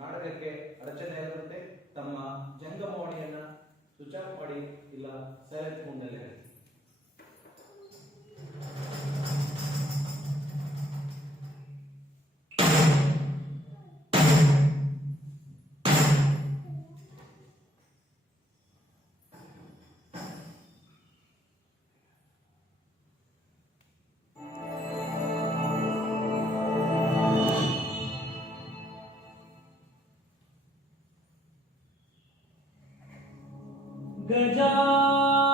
ನಾಟಕಕ್ಕೆ ಅಡಚಣೆ ಆಗುತ್ತೆ. ತಮ್ಮ ಜಂಗಮವಾಣಿಯನ್ನ ಸ್ವಿಚ್ ಆಫ್ ಮಾಡಿ ಇಲ್ಲ ಸೈಲೆಂಟ್ ಮೋಡ್ನಲ್ಲಿ ಇಡಿ.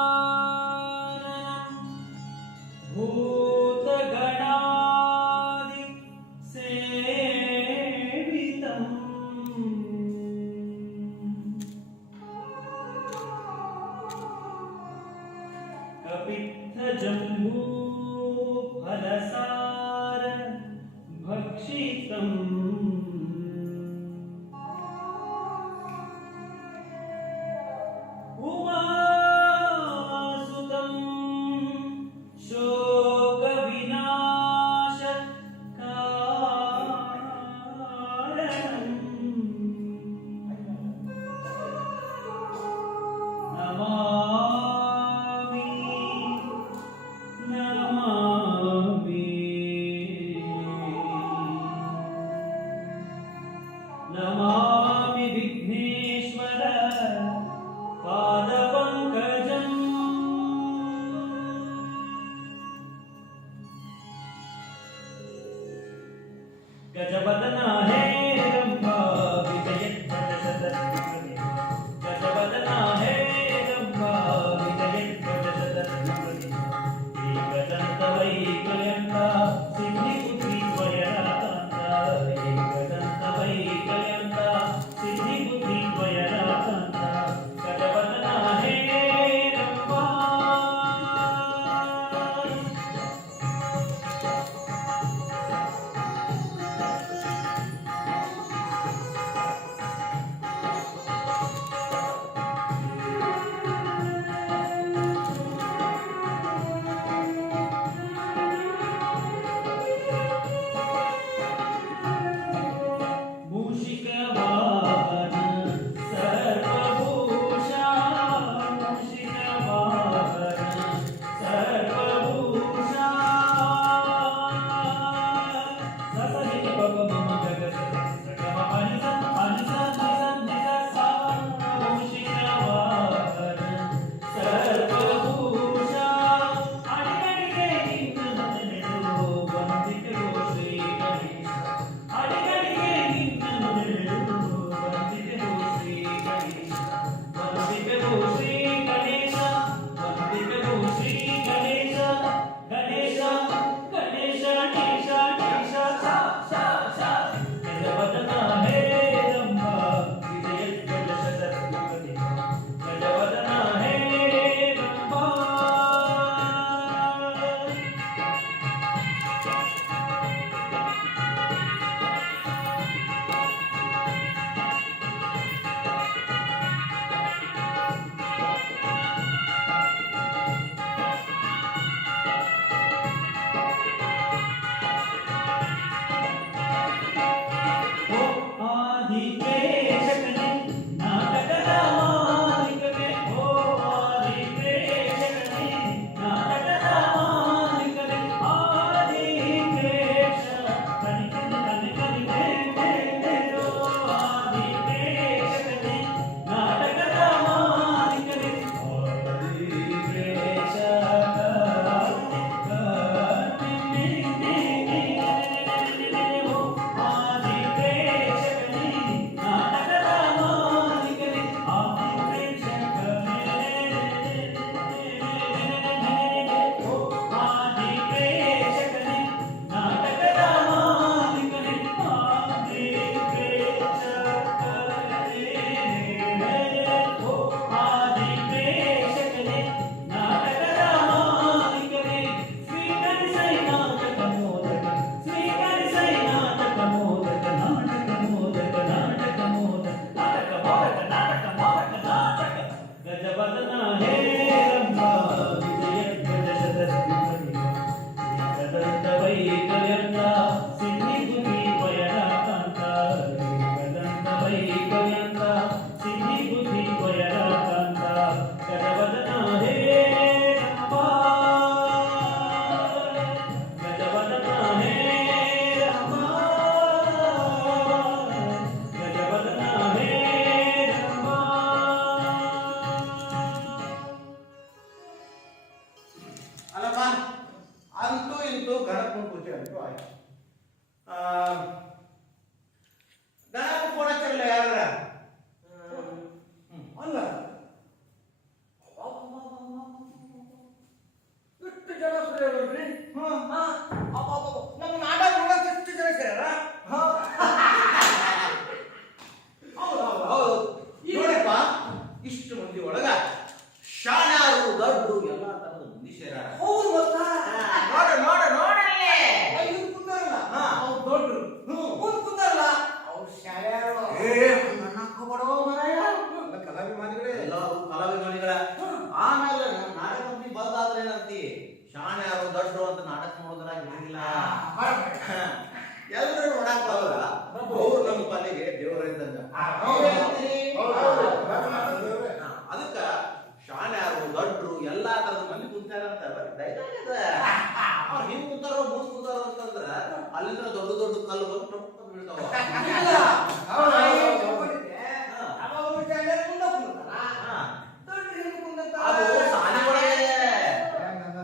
गजाननं भूतगणादि सेवितम् कपित्थजम्बूफलसार भक्षितम् नमामि विघ्नेश्वर पादपङ्कजम् गजवदना हे रम्भा विजयध्वजसदर्शने गजवदना हे रम्भा विजयध्वजसदर्शने एकदन्तवैकयन्ता सिद्धिपुत्री त्वयराकान्ता एकदन्तवैकयन्ता सिद्धिपुत्री त्वयराकान्ता गजवदना हे रम्भा ಅಲ್ಲಿಂದ ದೊಡ್ಡ ದೊಡ್ಡ ಕಲ್ಲು ಬಂದು ಟೊಪ್ ಟೊಪ್ ಬೀಳ್ತಾವ. ಇಲ್ಲ. ಹೌದು, ನಾ ಏನ್ ಹೌದು. ತಿಳ್ಕೊಂಡಿದ್ದೆ? ಹಾ. ಅವ ಅವ್ರ ಜಾಗದಲ್ಲಿ ಮುಂದೆ ಕುಂದ್ರತಾನ. ಹಾ. ದೊಡ್ಡ ಹಿಂದೆ ಕುಂದ್ರತಾನ. ಅದು ಶಾಲೆ ಒಳಗೆ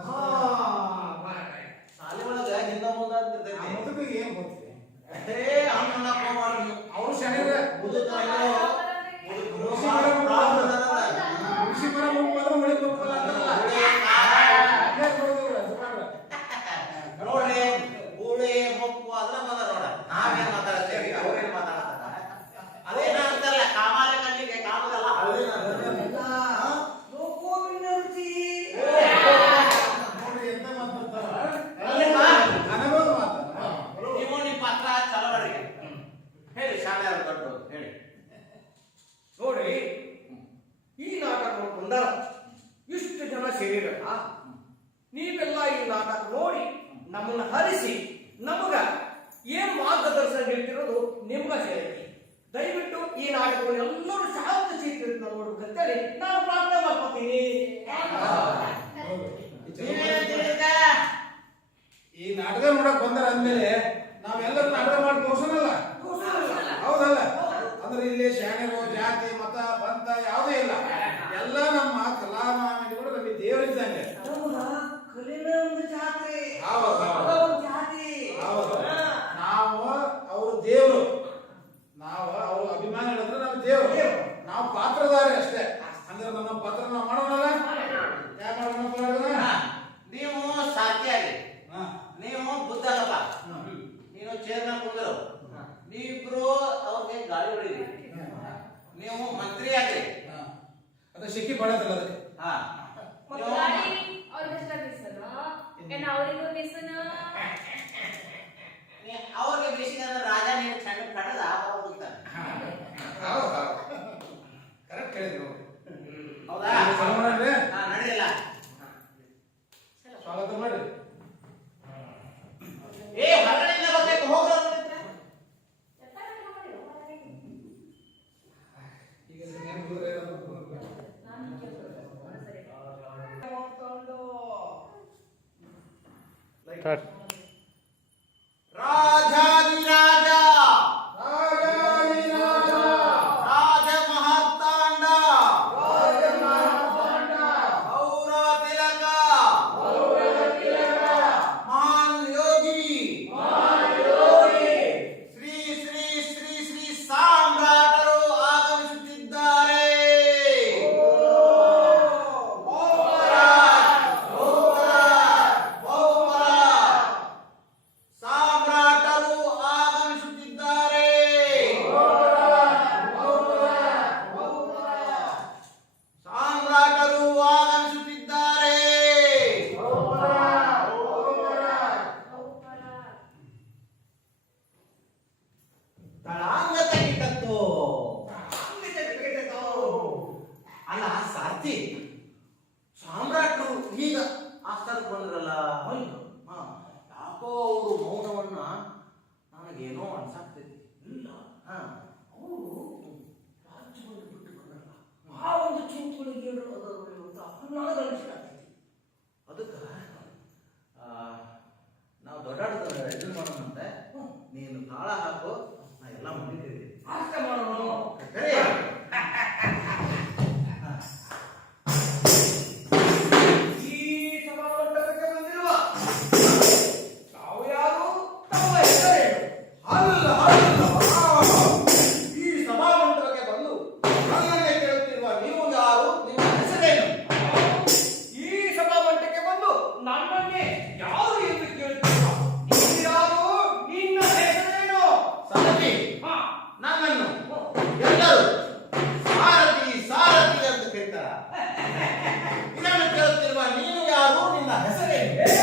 ಹಾ, ಮಾರ್ರೆ. ಶಾಲೆ ಒಳಗೆ ಹಿಂದ ಮುಂದ ಅಂತ ಆ ಇರ್ತೈತಿ. ಮುದುಕಿಗೆ ಏನ್ ಗೊತ್ತಿದೆ? ಏ ಹಂಗ ಅನ್ನಕ್ ಹೋಗ್ಬಾರ್ದು ನೀವು. ಅವ್ರು ಶನಿವಾರ ಮುದುಕ ಏನೋ ಋಷಿ ಮರ ಮುಗ್ದು ಋಷಿ ಮರ ಮುಗ್ದು ಉಳಿದ್ ಮುಗ್ದಲ್ಲ ಅಂತಲ್ಲ. ಅಲ್ಲೇ ನೋಡಿದ್ರು, ಸುಮಾರು. ನೋಡ್ರಿ ಗೂಳಿ ಮೊಕ್ಕು ಅದ್ರ ಬಂದ ನೋಡ. ನಾವೇನ್ ಮಾತಾಡ್ತೇವಿ ಅವ್ರೇನ್ ಮಾತಾಡ್ತಾರ. ಅದೇನ ಅಂತಾರಲ್ಲ ಕಾಮಾಲೆ ಕಣ್ಣಿಗೆ ಕಾಮದಲ್ಲ ಅದೇನ ಅಂತಾರಲ್ಲ. ಇಲ್ಲ. ಲೋಕೋವಿನ ರುಚಿ. ನೋಡ್ರಿ ಎಂತ ಮಾತಾಡ್ತಾರ. ಅಲ್ಲಿಂದ ಅನುಭವ ಮಾತಾಡ. ನೀವು ನಿಮ್ಮ ಪಾತ್ರ ಚಲವರಿಗೆ ಹೇಳಿ ಶಾಲೆ ಅವ್ರು ದೊಡ್ಡದು ಹೇಳಿ. ನೋಡ್ರಿ ಈ ನಾಟಕ ನೋಡ್ಕೊಂಡ ಇಷ್ಟು ಜನ ಸೇರಿರಲ್ಲ. ನೀವೆಲ್ಲ ಈ ನಾಟಕ ನೋಡಿ ನಮ್ಮನ್ನ ಹರಿಸಿ ನಮಗ ಏನ್ ಮಾರ್ಗದರ್ಶನ ನೀಡ್ತಿರೋದು ನಿಮ್ಗ ಸೇರಿ. ದಯವಿಟ್ಟು ಈ ನಾಟಕವನ್ನು ಎಲ್ಲರೂ ಶಾಂತ ಚಿತ್ರದಿಂದ ನೋಡ್ಬೇಕಂತೇಳಿ ನಾನು ಪ್ರಾರ್ಥನೆ ಮಾಡ್ಕೊತೀನಿ. ಹೌದು. ನೀವೇನಂತೀರಿ ಈಗ? ಈ ನಾಟಕ ನೋಡಕ್ ಬಂದಾರ ಅಂದ್ಮೇಲೆ ನಾವೆಲ್ಲರೂ ನಾಟಕ ಮಾಡಿ ತೋರ್ಸೋಣಲ್ಲ. ಹೌದಲ್ಲ? ಅಂದ್ರೆ ಇಲ್ಲಿ ಶಾಣೆರು ಜಾತಿ ಮತ ಪಂಥ ಯಾವುದೇ ಇಲ್ಲ. ಎಲ್ಲ ನಮ್ಮ ಕಲಾಮಾನ್ಯಗಳು ನಮಗೆ ದೇವರಿದ್ದಂಗೆ. ಹೌದಾ? ಕಲಿನ ಒಂದು ಜಾತ್ರೆ. ಹೌದು, ಹೌದು. ಅದೊಂದು ಜಾತಿ. ಹೌದು. ಹಾ. ನಾವು ಅವರು ದೇವರು, ನಾವು ಅವ್ರ ಅಭಿಮಾನಿಗಳಂದ್ರೆ ನಾವು ದೇವರು, ನಾವು ಪಾತ್ರಧಾರಿ ಅಷ್ಟೇ. ಅಂದ್ರೆ ನಮ್ಮ ಪಾತ್ರ ನಾವು ಮಾಡೋಣಲ್ಲ. ಯಾಕೆ ಮಾಡೋಣಪ್ಪ ಅದನ್ನ? ಹಾ. ನೀವು ಸಾಧ್ಯಾಗಿ ಹಾ. ನೀವು ಬುದ್ಧನಪ್ಪ ಹ್ಮ್. ನೀನು ಚೇರ್ನ ಕುಂದ್ರು ನೀವಿಬ್ರು ಅವ್ರಿಗೆ ಗಾಳಿ ಹೊಡಿರಿ. ನೀವು ಮಂತ್ರಿ ಆಗ್ರಿ. ಹಾ. ಅದು ಸಿಕ್ಕಿ ಪಡೆದಲ್ಲ ಅದಕ್ಕೆ. ಹಾ ನೀವು ಗಾಡಿ ಅವ್ರಿಗಷ್ಟ ಮಿಸ್ಸನ ಏನ್ ಅವರಿಗೂ ಮಿಸ್ಸನ ಅವ್ರಿಗೆ ಬೇಸಿಗೆ ರಾಜ ನೀವು ಚಂದ ಕಡದ ಹೋಗ್ತಾನೆ. ಹೌದು, ಕರೆಕ್ಟ್ ಹೇಳಿದ್ರು. ಹೌದಾ? ಚಾಲು ಮಾಡ್ರಿ. ಹಾ ನಡೆಯಲ್ಲ. ಸ್ವಾಗತ ಮಾಡ್ರಿ. ಏ ಹೊರಗಡೆಯಿಂದ ಬರ್ಬೇಕು ಹೋಗ್ರ. ಈಗ ಏನ್ ಕುದುರೆ ಇರೋದು? ನೋಡ್ಕೊಂಡು ರಾಜಾಧಿರಾಜ ರಾಜಾಧಿರಾಜ, ರಾಜ ಮಹಾತಾಂಡ ರಾಜಮಾರ್ತಾಂಡ, ಔರ ತಿಲಕ ಔರ ತಿಲಕ, ಮಹಾನ್ ಯೋಗಿ ಯೋಗಿ, ಶ್ರೀ ಶ್ರೀ ಶ್ರೀ ಶ್ರೀ ಸಾಮ್ರಾಟರು ಆಗಮಿಸುತ್ತಿದ್ದಾರೆ. ಸಾಮ್ರಾಟರು ಆಗಮಿಸುತ್ತಿದ್ದಾರೆ. ಸಾಮ್ರಾಟರು ಆಗಮಿಸುತ್ತಿದ್ದಾರೆ. ತಳಾಂಗ ತೆಗಿತತ್ತು. ಅಲ್ಲ ಸಾರ್ಥಿ ಸಾಮ್ರಾಟರು ಈಗ ಆಸ್ಥಾನಕ್ಕೆ ಬಂದ್ರಲ್ಲ. ಹಾ, ಯಾಕೋ ಅವರು ಮೌನವನ್ನ ನನಗೇನೋ ಅನ್ಸಾಕ್ತೈತಿ. ಇಲ್ಲ. ಹಾ ಅವರು ರಾಜ್ಯವನ್ನು ಬಿಟ್ಟುಕೊಂಡಲ್ಲ. ಆ ಒಂದು ಚಿಂತನೆಗೆ ಅಂತ ನನಗೆ ಅನಿಸ್ಲಾಗ್ತೈತಿ. ಅದಕ್ಕ ನಾವು ದೊಡ್ಡಾಡದ ಎದುರು ಮಾಡೋಣಂತೆ. ನೀನು ತಾಳ ಹಾಕು, ನಾ ಎಲ್ಲ ಮುಗಿದ್ದೀವಿ. ಅಷ್ಟೇ ಮಾಡೋಣ. ಸರಿ? ಈ ಸಭಾಮಂಟಪಕ್ಕೆ ಬಂದಿರುವ ತಾವು ಯಾರು? ತಮ್ಮ ಹೆಸರೇನು? ಅಲ್ಲ ಅಲ್ಲ, ಈ ಸಭಾಮಂಟಪಕ್ಕೆ ಬಂದು ನನ್ನನ್ನೇ ಕೇಳುತ್ತಿರುವ ನೀವು ಯಾರು, ನಿಮ್ಮ ಹೆಸರೇನು? ಈ ಸಭಾಮಂಟಪಕ್ಕೆ ಬಂದು ನನ್ನನ್ನೇ ಯಾರು ಎಂದು ಕೇಳುತ್ತಿರುವ ನೀನು ಯಾರು? ನಿನ್ನ ಹೆಸರೇನು? ಸಾರಥಿ, ಹಾ. ನನ್ನನ್ನು ಎಲ್ಲರೂ ಸಾರಥಿ ಸಾರಥಿ ಅಂತ ಕರೀತಾರ. ಇದನ್ನು ಕೇಳುತ್ತಿರುವ ನೀನು ಯಾರು, ನಿನ್ನ ಹೆಸರೇನು? ಏ,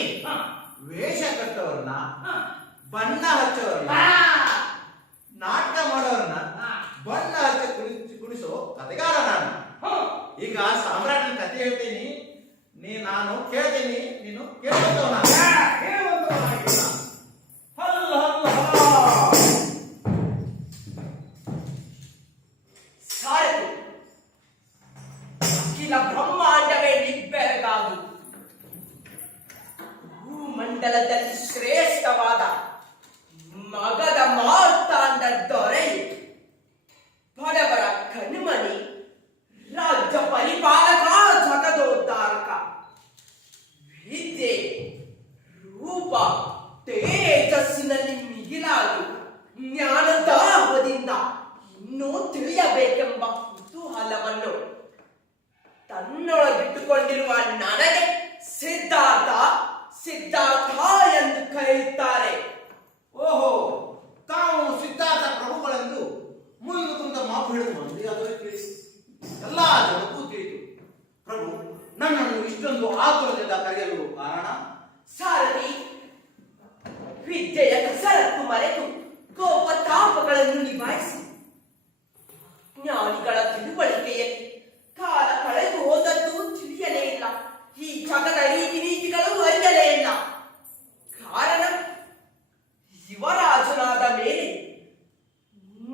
ಸಾರಥಿ ಹಾ. ವೇಷ ಕಟ್ಟೋರ್ನ ಹಾ. ಬಣ್ಣ ಹಚ್ಚೋರ್ನ ಆ. ನಾಟಕ ಮಾಡೋರ್ನ ಆ. ಬಣ್ಣ ಹಚ್ಚ ಕುಣಿಸೋ ಕತೆಗಾರ ನಾನು. ಹಾ. ಈಗ ಸಾಮ್ರಾಟನ ಕತೆ ಹೇಳ್ತೀನಿ, ನಾನು ಕೇಳ್ತೀನಿ, ನೀನು ಕೇಳುವಂತವನ. ಹೇಳುವಂತವನಾಗಿಲ್ಲ. ಹಲ್ಲ ಹಲ್ಲ ಹಲ್ಲ. ಸಾರಥಿ ಅಖಿಲ ಬ್ರಹ್ಮಾಂಡವೇ ನಿಬ್ಬೆರಗಾಗಿ ಭೂಮಂಡಲದಲ್ಲಿ ಶ್ರೇಷ್ಠವಾದ ಮಗದ ಮಾರ್ತಾಂಡ ದೊರೆ, ಬಡವರ ಕಣ್ಮಣಿ, ರಾಜ್ಯ ಪರಿಪಾಲಕ, ಜಗದೋದ್ಧಾರಕ, ವಿದ್ಯೆ ರೂಪ ತೇಜಸ್ಸಿನಲ್ಲಿ ಮಿಗಿಲಾಗಿ ಜ್ಞಾನದಾಹದಿಂದ ಇನ್ನೂ ತಿಳಿಯಬೇಕೆಂಬ ಕುತೂಹಲವನ್ನು ತನ್ನೊಳಗಿಟ್ಟುಕೊಂಡಿರುವ ನನಗೆ ಸಿದ್ಧಾರ್ಥ ಸಿದ್ಧಾರ್ಥ ಎಂದು ಕರೆಯುತ್ತಾರೆ. ಓಹೋ, ತಾವು ಸಿದ್ಧಾರ್ಥ ಪ್ರಭುಗಳೆಂದು ಮುಂದೆ ಕುಂತ ಮಾತು ಹೇಳಿದ ಮಂದಿ ಅದರ ತಿಳಿಸಿ ಎಲ್ಲಾ ಜಗತ್ತೂ ತಿಳಿದು. ಪ್ರಭು, ನನ್ನನ್ನು ಇಷ್ಟೊಂದು ಆತುರದಿಂದ ಕರೆಯಲು ಕಾರಣ? ಸಾರಥಿ, ವಿದ್ಯೆಯ ಕಸರತ್ತು ಮರೆತು ಕೋಪತಾಪಗಳನ್ನು ನಿಭಾಯಿಸಿ ಜ್ಞಾನಿಗಳ ತಿಳುವಳಿಕೆಯಲ್ಲಿ ಕಾಲ ಕಳೆದು ಹೋದದ್ದು ತಿಳಿಯಲೇ ಇಲ್ಲ. ಈ ಜಗದ ರೀತಿ ನೀತಿಗಳು ಅರಿಯಲೇ ಇಲ್ಲ. ಕಾರಣ, ಯುವರಾಜನಾದ ಮೇಲೆ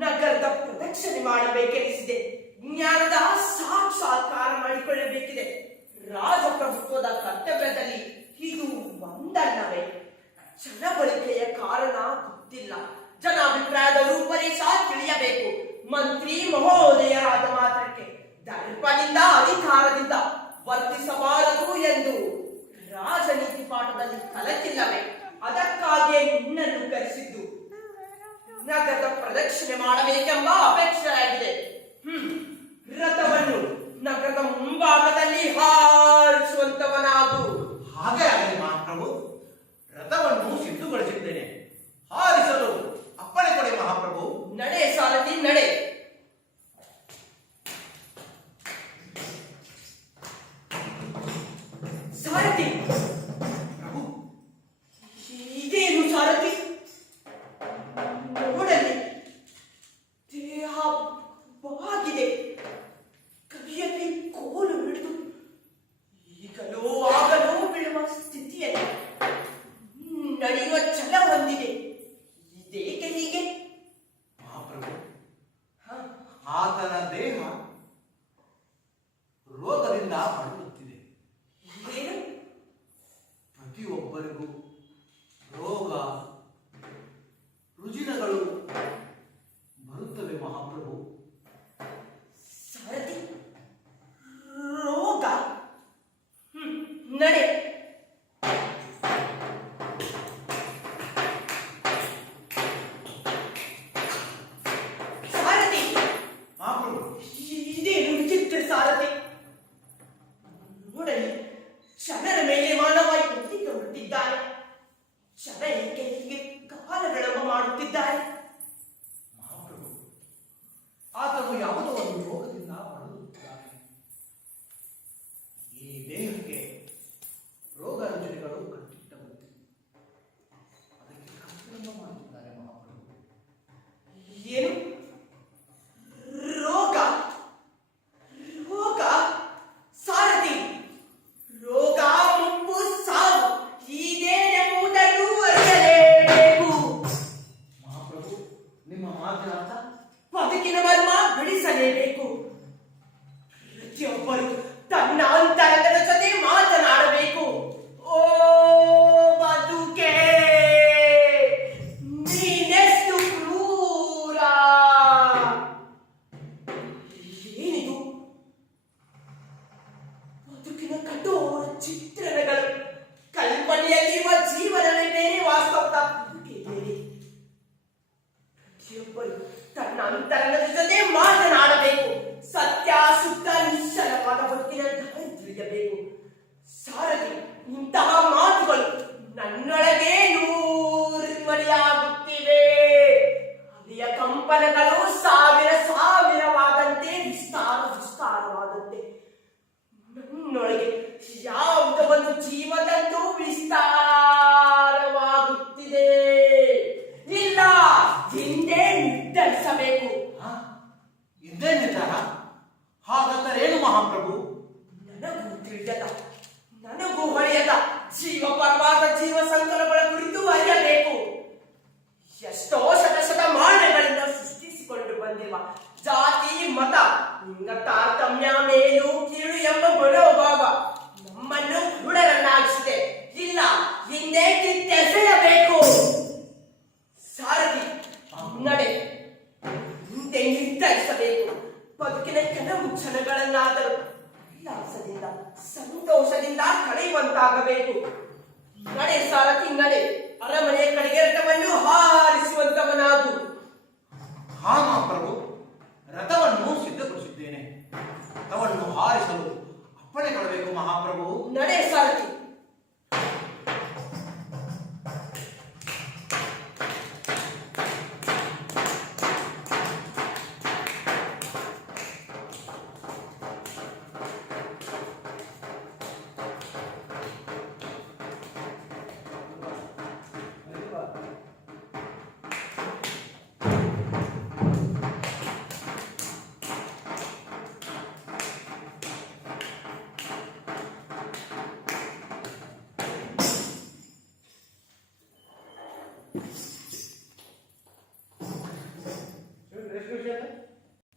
ನಗರದ ಪ್ರದಕ್ಷಿಣೆ ಮಾಡಬೇಕೆನಿಸಿದೆ. ಜ್ಞಾನದ ಸಾಕ್ಷಾತ್ಕಾರ ಮಾಡಿಕೊಳ್ಳಬೇಕಿದೆ. ರಾಜಪ್ರಭುತ್ವದ ಕರ್ತವ್ಯದಲ್ಲಿ ಇದು ಒಂದಲ್ಲವೇ? ಜನಬಳಿಕೆಯ ಕಾರಣ ಗೊತ್ತಿಲ್ಲ. ಜನಾಭಿಪ್ರಾಯದ ರೂಪರೇಷ ತಿಳಿಯಬೇಕು. ಮಂತ್ರಿ ಮಹೋದಯರಾದ ಮಾತ್ರಕ್ಕೆ ದರ್ಪದಿಂದ ಅಧಿಕಾರದಿಂದ ವರ್ತಿಸಬಾರದು ಎಂದು ರಾಜನೀತಿ ಪಾಠದಲ್ಲಿ ಕಲಿತಿಲ್ಲವೇ? ಅದಕ್ಕಾಗಿಯೇ ನಿನ್ನನ್ನು ಕರೆಸಿದ್ದು. ನಗರದ ಪ್ರದಕ್ಷಿಣೆ ಮಾಡಬೇಕೆಂಬ ಅಪೇಕ್ಷೆಯಾಗಿದೆ. ರಥವನ್ನು ನಗರದ ಮುಂಭಾಗದಲ್ಲಿ ಹಾರಿಸುವಂತವನಾಗು. ಹಾಗೆ ಆಗಲಿ ಮಹಾಪ್ರಭು. ರಥವನ್ನು ಸಿದ್ಧಗೊಳಿಸಿದ್ದೇನೆ, ಹಾರಿಸಲು ಅಪ್ಪಣೆ ಕೊಡಿ ಮಹಾಪ್ರಭು. ನಡೆ ಸಾರಥಿ, ನಡೆ. ಸಾರಥಿ, ಪ್ರಭು, ಇದೇನು ಸಾರಥಿ? ನೋಡಲಿ, ದೇಹ ಬಾಗಿದೆ, ಕೈಯಲ್ಲಿ ಕೋಲು ಹಿಡಿದು ಈಗಲೋ ಆಗಲೋ ಬೀಳುವ ಸ್ಥಿತಿಯಲ್ಲಿ ನಡೆಯುವ ಛಲ ಹೊಂದಿದೆ. ಇದೇಕೆ ಹೀಗೆ? ಮಹಾಪ್ರಭು, ಆತನ ದೇಹ ರೋಗದಿಂದ ಬಳಲುತ್ತಿದೆ. ಏನು? ಪ್ರತಿಯೊಬ್ಬರಿಗೂ ರೋಗ ರುಜಿನಗಳು ಬರುತ್ತವೆ ಮಹಾಪ್ರಭು. ಸಾರಥಿ, ರೋಗ? ನಡೆ. ಸಾರಥಿ, ಮಹಾಪ್ರಭು, ಇದೇನು ವಿಚಿತ್ರ ಸಾರಥಿ? ನೋಡಲಿ, ಜನರ ಮೇಲೆ ಮಾನವ ಎಲ್ಲಿಗೆ ಹೊರಟಿದ್ದಾನೆ? ಜನ ಏಕೆ ಹೀಗೆ ಕಾಲಗಣಮ ಮಾಡುತ್ತಿದ್ದಾರೆ? ಮಹಾಪ್ರಭು, ಆತನು ಯಾವುದೋ ಒಂದು ರೋಗದಿಂದ ಬಳಲುತ್ತಿದ್ದಾನೆ. ಈ ದೇಹಕ್ಕೆ ರೋಗ ರುಜಿನಗಳು ಕಟ್ಟಿಟ್ಟವಂತೆ, ಅದಕ್ಕೆ ಕರ್ತವ್ಯ ಮಾಡುತ್ತಿದ್ದಾರೆ ಮಹಾಪ್ರಭು. ಏನು? ರೋಗ? ರೋಗ? ಸಾರಥಿ, ರೋಗ, ಮುಪ್ಪು, ಸಾವು ಇದೇನೆಂಬುದನ್ನು ಅರಿಯಲೇಬೇಕು. ಮಹಾಪ್ರಭು, ನಿಮ್ಮ ಮಾತಿನ ಅರ್ಥ? ಬದುಕಿನ ಮರ್ಮ ಬಿಡಿಸಲೇಬೇಕು. ಪ್ರತಿಯೊಬ್ಬರು ತನ್ನ ಅಂತರಂಗದ ಜೊತೆ ಮಾತನಾಡಬೇಕು. ಓ ಬದುಕೆ, ನೀನೆಷ್ಟು ಕ್ರೂರ! ಏನಿದು? ಬದುಕಿನ ಕಠೋರ ಚಿತ್ರಣಗಳು. ಕಲ್ಪನೆಯಲ್ಲಿರುವ ಜೀವನವೇ ಬೇರೆ, ವಾಸ್ತವದ ಬದುಕೇ ಬೇರೆ. ಪ್ರತಿಯೊಬ್ಬರು ತನ್ನ ಅಂತರಂಗದ ಜೊತೆ ಮಾತನಾಡಬೇಕು. ಸತ್ಯಾಸುತ್ತ ನಿಶ್ಚಲವಾದ ಬದುಕಿನ ದಾರಿ ತಿಳಿಯಬೇಕು. ಸಾರಥಿ, ಇಂತಹ ಮಾತುಗಳು ನನ್ನೊಳಗೆ ನೂರಿಮಡಿಯಾಗುತ್ತಿವೆ. ಅಲ್ಲಿಯ ಕಂಪನಗಳು ಸಾವಿರ ಸಾವಿರವಾದಂತೆ, ವಿಸ್ತಾರವಾದಂತೆ ನನ್ನೊಳಗೆ ಯಾವುದೋ ಒಂದು ಜೀವದಂತೂ ವಿಸ್ತಾರ ನನಗೂ ಹೊಳೆಯದ ಜೀವ ಪರವಾದ ಜೀವ ಸಂಕಲಗಳ ಕುರಿತು ಅರಿಯಬೇಕು. ಎಷ್ಟೋ ಶತಶತಮಾನಗಳಿಂದ ಸೃಷ್ಟಿಸಿಕೊಂಡು ಬಂದಿರುವ ಜಾತಿ ಮತ ಲಿಂಗ ತಾರತಮ್ಯ ಮೇಲು ಕೀಳು ಎಂಬ ಮನೋಭಾವ ನಮ್ಮನ್ನು ಹುಡುಗರನ್ನಾಗಿಸಿದೆ. ಇಲ್ಲ, ಹಿಂದೆ ಕಿತ್ತೆಸೆಯಬೇಕು. ಸಾರಥಿ ನಡೆ ಹಿಂದೆ ನಿರ್ಧರಿಸಬೇಕು. ಬದುಕಿನ ಕೆಲವು ಕ್ಷಣಗಳನ್ನಾದರೂ ಉಲ್ಲಾಸದಿಂದ ಸಂತೋಷದಿಂದ ಕಳೆಯುವಂತಾಗಬೇಕು. ನಡೆ ಸಾರಥಿ ನಡೆ, ಅರಮನೆಯ ಕಡೆಗೆ ರಥವನ್ನು ಹಾರಿಸುವಂತವನಾಗು. ಹಾ ಮಹಾಪ್ರಭು, ರಥವನ್ನು ಸಿದ್ಧಪಡಿಸಿದ್ದೇನೆ. ರಥವನ್ನು ಹಾರಿಸಲು ಅಪ್ಪಣೆ ಕೊಡಬೇಕು ಮಹಾಪ್ರಭು. ನಡೆ ಸಾರಥಿ.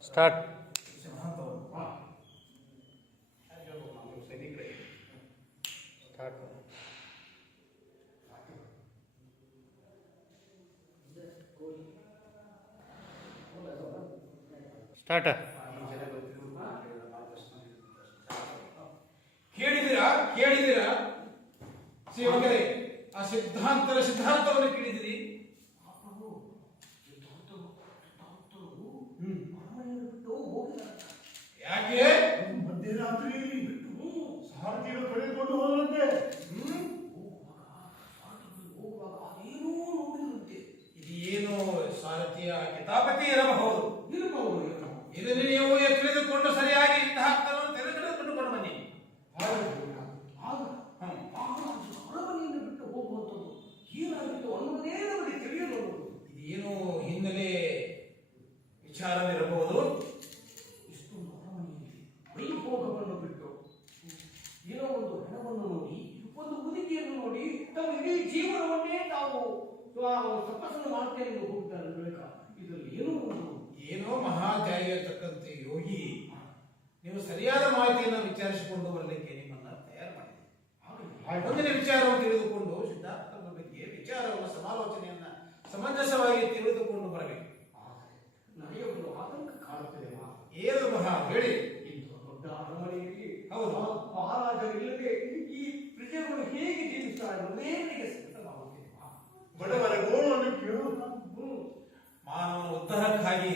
ಸ್ಟಾರ್ಟ್. ಸ್ಟಾರ್ಟ್. ಕೇಳಿದಿರಾ ಶ್ರೀಮಂಗರೇ, ಆ ಸಿದ್ಧಾಂತವನ್ನು ಕೇಳಿದಿರಿ? ಯಾಕೆ ಮಧ್ಯರಾತ್ರಿಯಲ್ಲಿ ಸಾರಥಿಯನ್ನು ಕಳೆದುಕೊಂಡು ಹೋದಂತೆ ಇದು ಏನು ಸಾರಥಿಯ ಕಿತಾಪತಿ ಇರಬಹುದು. ಇದನ್ನು ನೀವು ತಿಳಿದುಕೊಂಡು ಸರಿಯಾಗಿ ಸಿದ್ಧಾಂತವನ್ನು ತೆರೆದುಕೊಂಡು ಬನ್ನಿ. ಅರಮನೆಯನ್ನು ಬಿಟ್ಟು ಹೋಗುವಂಥದ್ದು ಏನಾಗಿತ್ತು ಅನ್ನೋದೇ ನಮಗೆ ತಿಳಿಯಲು ಇದೇನು ಹಿನ್ನೆಲೆ ವಿಚಾರವಿರಬಹುದು. ಇಷ್ಟೊಂದು ಅರಮನೆಯಲ್ಲಿ ವೈಭೋಗವನ್ನು ಬಿಟ್ಟು ಏನೋ ಒಂದು ಹಣವನ್ನು ನೋಡಿ, ಒಂದು ಮುದುಕಿಯನ್ನು ನೋಡಿ, ತಮ್ಮ ಇಡೀ ಜೀವನವನ್ನೇ ತಾವು ತಪಸ್ಸನ್ನು ಮಾಡ್ತೇನೆ ಎಂದು ಹೋಗಿದ್ದಾರೆ ಬಳಿಕ ಇದರಲ್ಲಿ ಏನೋ ಮಹಾತ್ಯಾಗಿರತಕ್ಕಂತೆ ಯೋಗಿ, ನೀವು ಸರಿಯಾದ ಮಾಹಿತಿಯನ್ನು ವಿಚಾರಿಸಿಕೊಂಡು ಬರಲಿಕ್ಕೆ ನಿಮ್ಮನ್ನ ತಯಾರು ಮಾಡಿದೆ. ಮುಂದಿನ ವಿಚಾರವನ್ನು ತಿಳಿದುಕೊಂಡು ಸಿದ್ಧಾರ್ಥನ ಬಗ್ಗೆ ವಿಚಾರವನ್ನು ಸಮಾಲೋಚನೆಯನ್ನ ಸಮಂಜಸವಾಗಿ ತಿಳಿದುಕೊಂಡು ಬರಬೇಕು. ನನಗೆ ಒಂದು ಆತಂಕ ಕಾಡುತ್ತದೆ. ಏನು ಮಹಾ ಹೇಳಿ. ಇಂಥ ದೊಡ್ಡ ಅರಮನೆಯಲ್ಲಿ ಹೌದು, ಮಹಾರಾಜರಿಲ್ಲದೆ ಈ ಪ್ರಜೆಗಳು ಹೇಗೆ ಜೀವಿಸ್ತಾರೆ ಅನ್ನೋದೇ ನನಗೆ ಸಂಕಟವಾಗುತ್ತಿದೆ. ಬಡವರ ಗೋಳನ್ನು ಕೇಳು. ಮಾನವನ ಉದ್ಧಾರಕ್ಕಾಗಿ,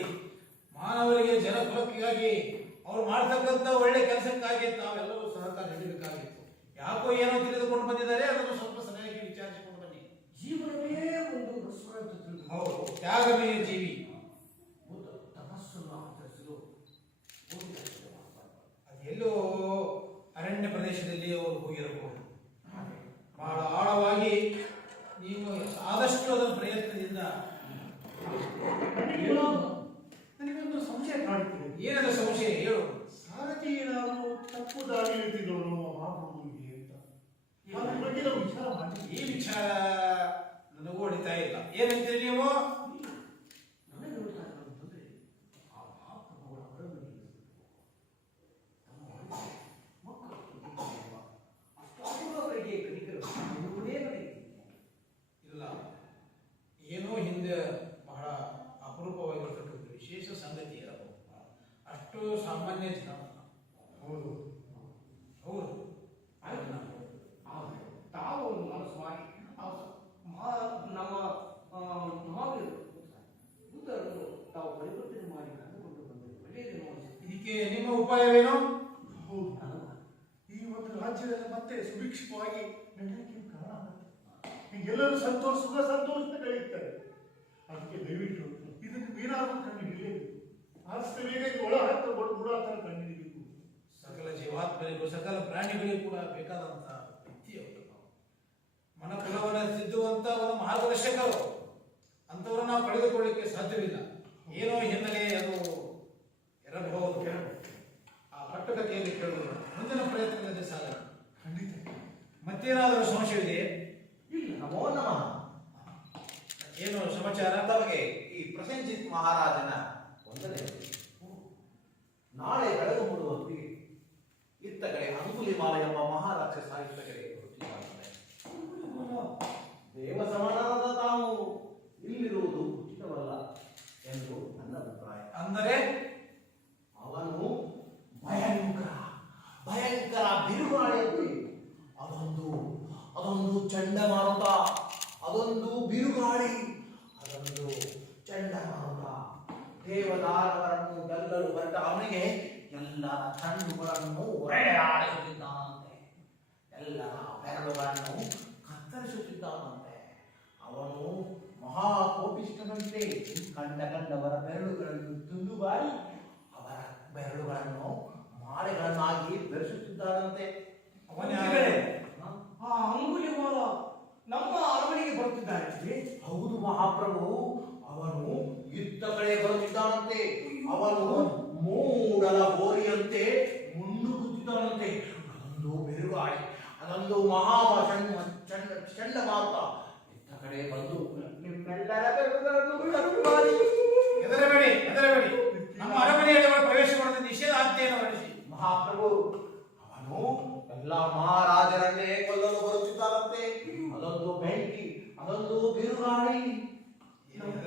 ಮಾನವರಿಗೆ ಜನಕುಲಕ್ಕಾಗಿ, ಅವ್ರು ಮಾಡ್ತಕ್ಕಂಥ ಒಳ್ಳೆ ಕೆಲಸಕ್ಕಾಗಿ ತಾವೆಲ್ಲರೂ ಸಹಕಾರ ನೀಡಬೇಕಾಗಿತ್ತು. ಯಾಕೋ ಏನೋ ತಿಳಿದುಕೊಂಡು ಬಂದಿದ್ದಾರೆ, ಅದನ್ನು ಸ್ವಲ್ಪ ಸರಿಯಾಗಿ ವಿಚಾರಿಸಿಕೊಂಡು ಬನ್ನಿ. ಜೀವನವೇ ಒಂದು ರಸ ಅಂತ ತಿಳಿದು ಹೌದು, ತ್ಯಾಗಮಯ ಜೀವಿ. ಒಂದು ತಪಸ್ಸನ್ನು ಆಚರಿಸಲು ಅದೆಲ್ಲೋ ಅರಣ್ಯ ಪ್ರದೇಶದಲ್ಲಿ ಅವರು ಹೋಗಿರಬಹುದು. ಬಹಳ ಆಳವಾಗಿ ನೀವು ಆದಷ್ಟು ಅದರ ಪ್ರಯತ್ನದಿಂದ. ನನಗೊಂದು ಸಂಶಯ ಕಾಡುತ್ತಿದೆ. ಏನದ ಸಂಶಯ ಹೇಳು. ಸಾರಥಿ ಏನಾದರೂ ತಪ್ಪು ದಾರಿ ಹಿಡಿದಿದ್ದವರು ಮಹಾಪ್ರಭುವಿಗೆ ಅಂತ ಅದ್ರ ಬಗ್ಗೆ ನಾವು ವಿಚಾರ ಮಾಡಿ. ಈ ವಿಚಾರ ನನಗೂ ಹೊಡಿತಾ ಇಲ್ಲ. ಏನಂತೀರಿ ನೀವು? ನನಗೆ ನೋಡ್ತಾ ಇರೋದಂತಂದ್ರೆ ಆ ಮಹಾಪ್ರಭುಗಳ ಅರಮನೆಯಲ್ಲಿ ಮಕ್ಕಳು ಅಷ್ಟಾಗುವವರೆಗೆ ಕಲಿಕರು ಇರುವುದೇ ನನಗೆ ಇಲ್ಲ, ಏನೋ ಹಿಂದೆ ಬಹಳ ಅಪರೂಪವಾಗಿರ್ತಕ್ಕಂಥ ವಿಶೇಷ ಸಂಗತಿ ಇರಬಹುದು. ಅಷ್ಟು ಸಾಮಾನ್ಯ ಜನ ಹೌದು ಹೌದು. ಆದರೆ ತಾವು ಒಂದು ಮನಸ್ಸು ಮಾಡಿ ನಮ್ಮ ಮಹಾವೀರರು ತಾವು ಪರಿವರ್ತನೆ ಮಾಡಿ ಕರೆದುಕೊಂಡು ಬಂದರೆ ಒಳ್ಳೆಯದೇನೋ ಅನಿಸುತ್ತೆ. ಇದಕ್ಕೆ ನಿಮ್ಮ ಉಪಾಯವೇನು? ಹೌದು. ಈ ಒಂದು ರಾಜ್ಯದಲ್ಲಿ ಮತ್ತೆ ಸುಭಿಕ್ಷವಾಗಿ ನಡೆಯಲಿಕ್ಕೆ ಕಾರಣ ಆಗುತ್ತೆ. ಎಲ್ಲರೂ ಸುಖ ಸಂತೋಷದ ಕಳೆಯುತ್ತಾರೆ. ಅದಕ್ಕೆ ದಯವಿಟ್ಟು ಇದನ್ನು ಏನಾದರೂ ಕಂಡು ಹಿಡಿಯಬೇಕು. ಆದಷ್ಟು ಬೇಗ ಒಳ ಹತ್ತ ಬುಡ ಹತ್ರ ಕಂಡು ಹಿಡಿಯಬೇಕು. ಸಕಲ ಜೀವಾತ್ಮರಿಗೂ ಸಕಲ ಪ್ರಾಣಿಗಳಿಗೂ ಕೂಡ ಬೇಕಾದಂತ ವ್ಯಕ್ತಿಯವರು. ಮನಕುಲವನ್ನು ತಿದ್ದುವಂತ ಒಂದು ಮಾರ್ಗದರ್ಶಕರು. ಅಂತವರನ್ನು ನಾವು ಪಡೆದುಕೊಳ್ಳಿಕ್ಕೆ ಸಾಧ್ಯವಿಲ್ಲ. ಏನೋ ಹಿನ್ನೆಲೆ ಅದು ಇರಬಹುದು. ಆ ಕಟ್ಟುಕತೆಯಲ್ಲಿ ಕೇಳುವುದು ಮುಂದಿನ ಪ್ರಯತ್ನದಲ್ಲಿ ಸಾಲ ಮತ್ತೇನಾದರೂ ಸಮಸ್ಯೆ ಇಲ್ಲ. ನಮೋ ನಮಃ. ಏನು ಸಮಾಚಾರ? ತಮಗೆ ಈ ಪ್ರಸೇನಜಿತ್ ಮಹಾರಾಜನ ವಂದನೆಗಳು. ನಾಳೆ ಬೆಳಗು ಮೂಡುವ ಹೊತ್ತಿಗೆ ಇತ್ತ ಕಡೆ ಅಂಗುಲಿಮಾಲ ಎಂಬ ಮಹಾರಾಕ್ಷಸ ಇತ್ತ ಕಡೆ ಬರುತ್ತಿದ್ದಾನೆ. ದೇವ ಸಮಾನವಾದ ತಾವು ಇಲ್ಲಿರುವುದು ಉಚಿತವಲ್ಲ ಎಂದು ನನ್ನ ಅಭಿಪ್ರಾಯ. ಅಂದರೆ ಅವನು ಭಯಂಕರ ಭಯಂಕರ ಬಿರುಗಾಳಿಯಂತೆ ಅದೊಂದು ಚಂಡಮಾರುತ, ಅದೊಂದು ಬಿರುಗಾಳಿ, ಅದೊಂದು ಚಂಡಮಾರುತ. ದೇವದಾನವರನ್ನು ಗೆಲ್ಲಲು ಹೊರಟ ಅವನಿಗೆ ಎಲ್ಲ ಕಣ್ಣುಗಳನ್ನು ಹೊರೆಯಾಡಿಸುತ್ತಿದ್ದಾನಂತೆ, ಎಲ್ಲರ ಬೆರಳುಗಳನ್ನು ಕತ್ತರಿಸುತ್ತಿದ್ದಾನಂತೆ. ಅವನು ಮಹಾಕೋಪಿಷ್ಠನಂತೆ ಕಂಡವರ ಬೆರಳುಗಳನ್ನು ತುಂಡುಬಾರಿ ಅವರ ಬೆರಳುಗಳನ್ನು ಮಾಡೆಗಳನ್ನಾಗಿ ಬೆರೆಸುತ್ತಿದ್ದಾನಂತೆ. ಮಂತ್ರಿಗಳೇ, ಆ ಅಂಗುಲಿಮಾಲ ನಮ್ಮ ಅರಮನೆಗೆ ಬರುತ್ತಿದ್ದಾನೆ. ಹೌದು ಮಹಾಪ್ರಭು, ಅವನು ಇತ್ತ ಕಡೆ ಬರುತ್ತಿದ್ದಾನಂತೆ. ಅವನು ಮೂಡಲ ಗೋರಿಯಂತೆ ಮುನ್ನುಗ್ಗುತ್ತಿದ್ದಾನಂತೆ. ಅದೊಂದು ಬಿರುಗಾಳಿ, ಅದೊಂದು ಚಂಡಮಾರುತ ಇತ್ತ ಕಡೆ ಬಂದು ನಿಮ್ಮೆಲ್ಲರ ಬೆರಳುಗಳನ್ನು ಕತ್ತರಿಸಿ. ಹೆದರಬೇಡಿ. ನಮ್ಮ ಅರಮನೆಯಲ್ಲಿ ಪ್ರವೇಶ ಮಾಡೋದು ನಿಷೇಧ ಆಗ್ತೇನೆ ಹೊರಡಿಸಿ. ಮಹಾಪ್ರಭು, ಅವನು ಎಲ್ಲ ಮಹಾರಾಜರನ್ನೇ ಕೊಲ್ಲಲು ಬರುತ್ತಿದ್ದಾನಂತೆ. ಅದೊಂದು ಬೆಂಕಿ, ಅದೊಂದು ಬಿರುಗಾಳಿ.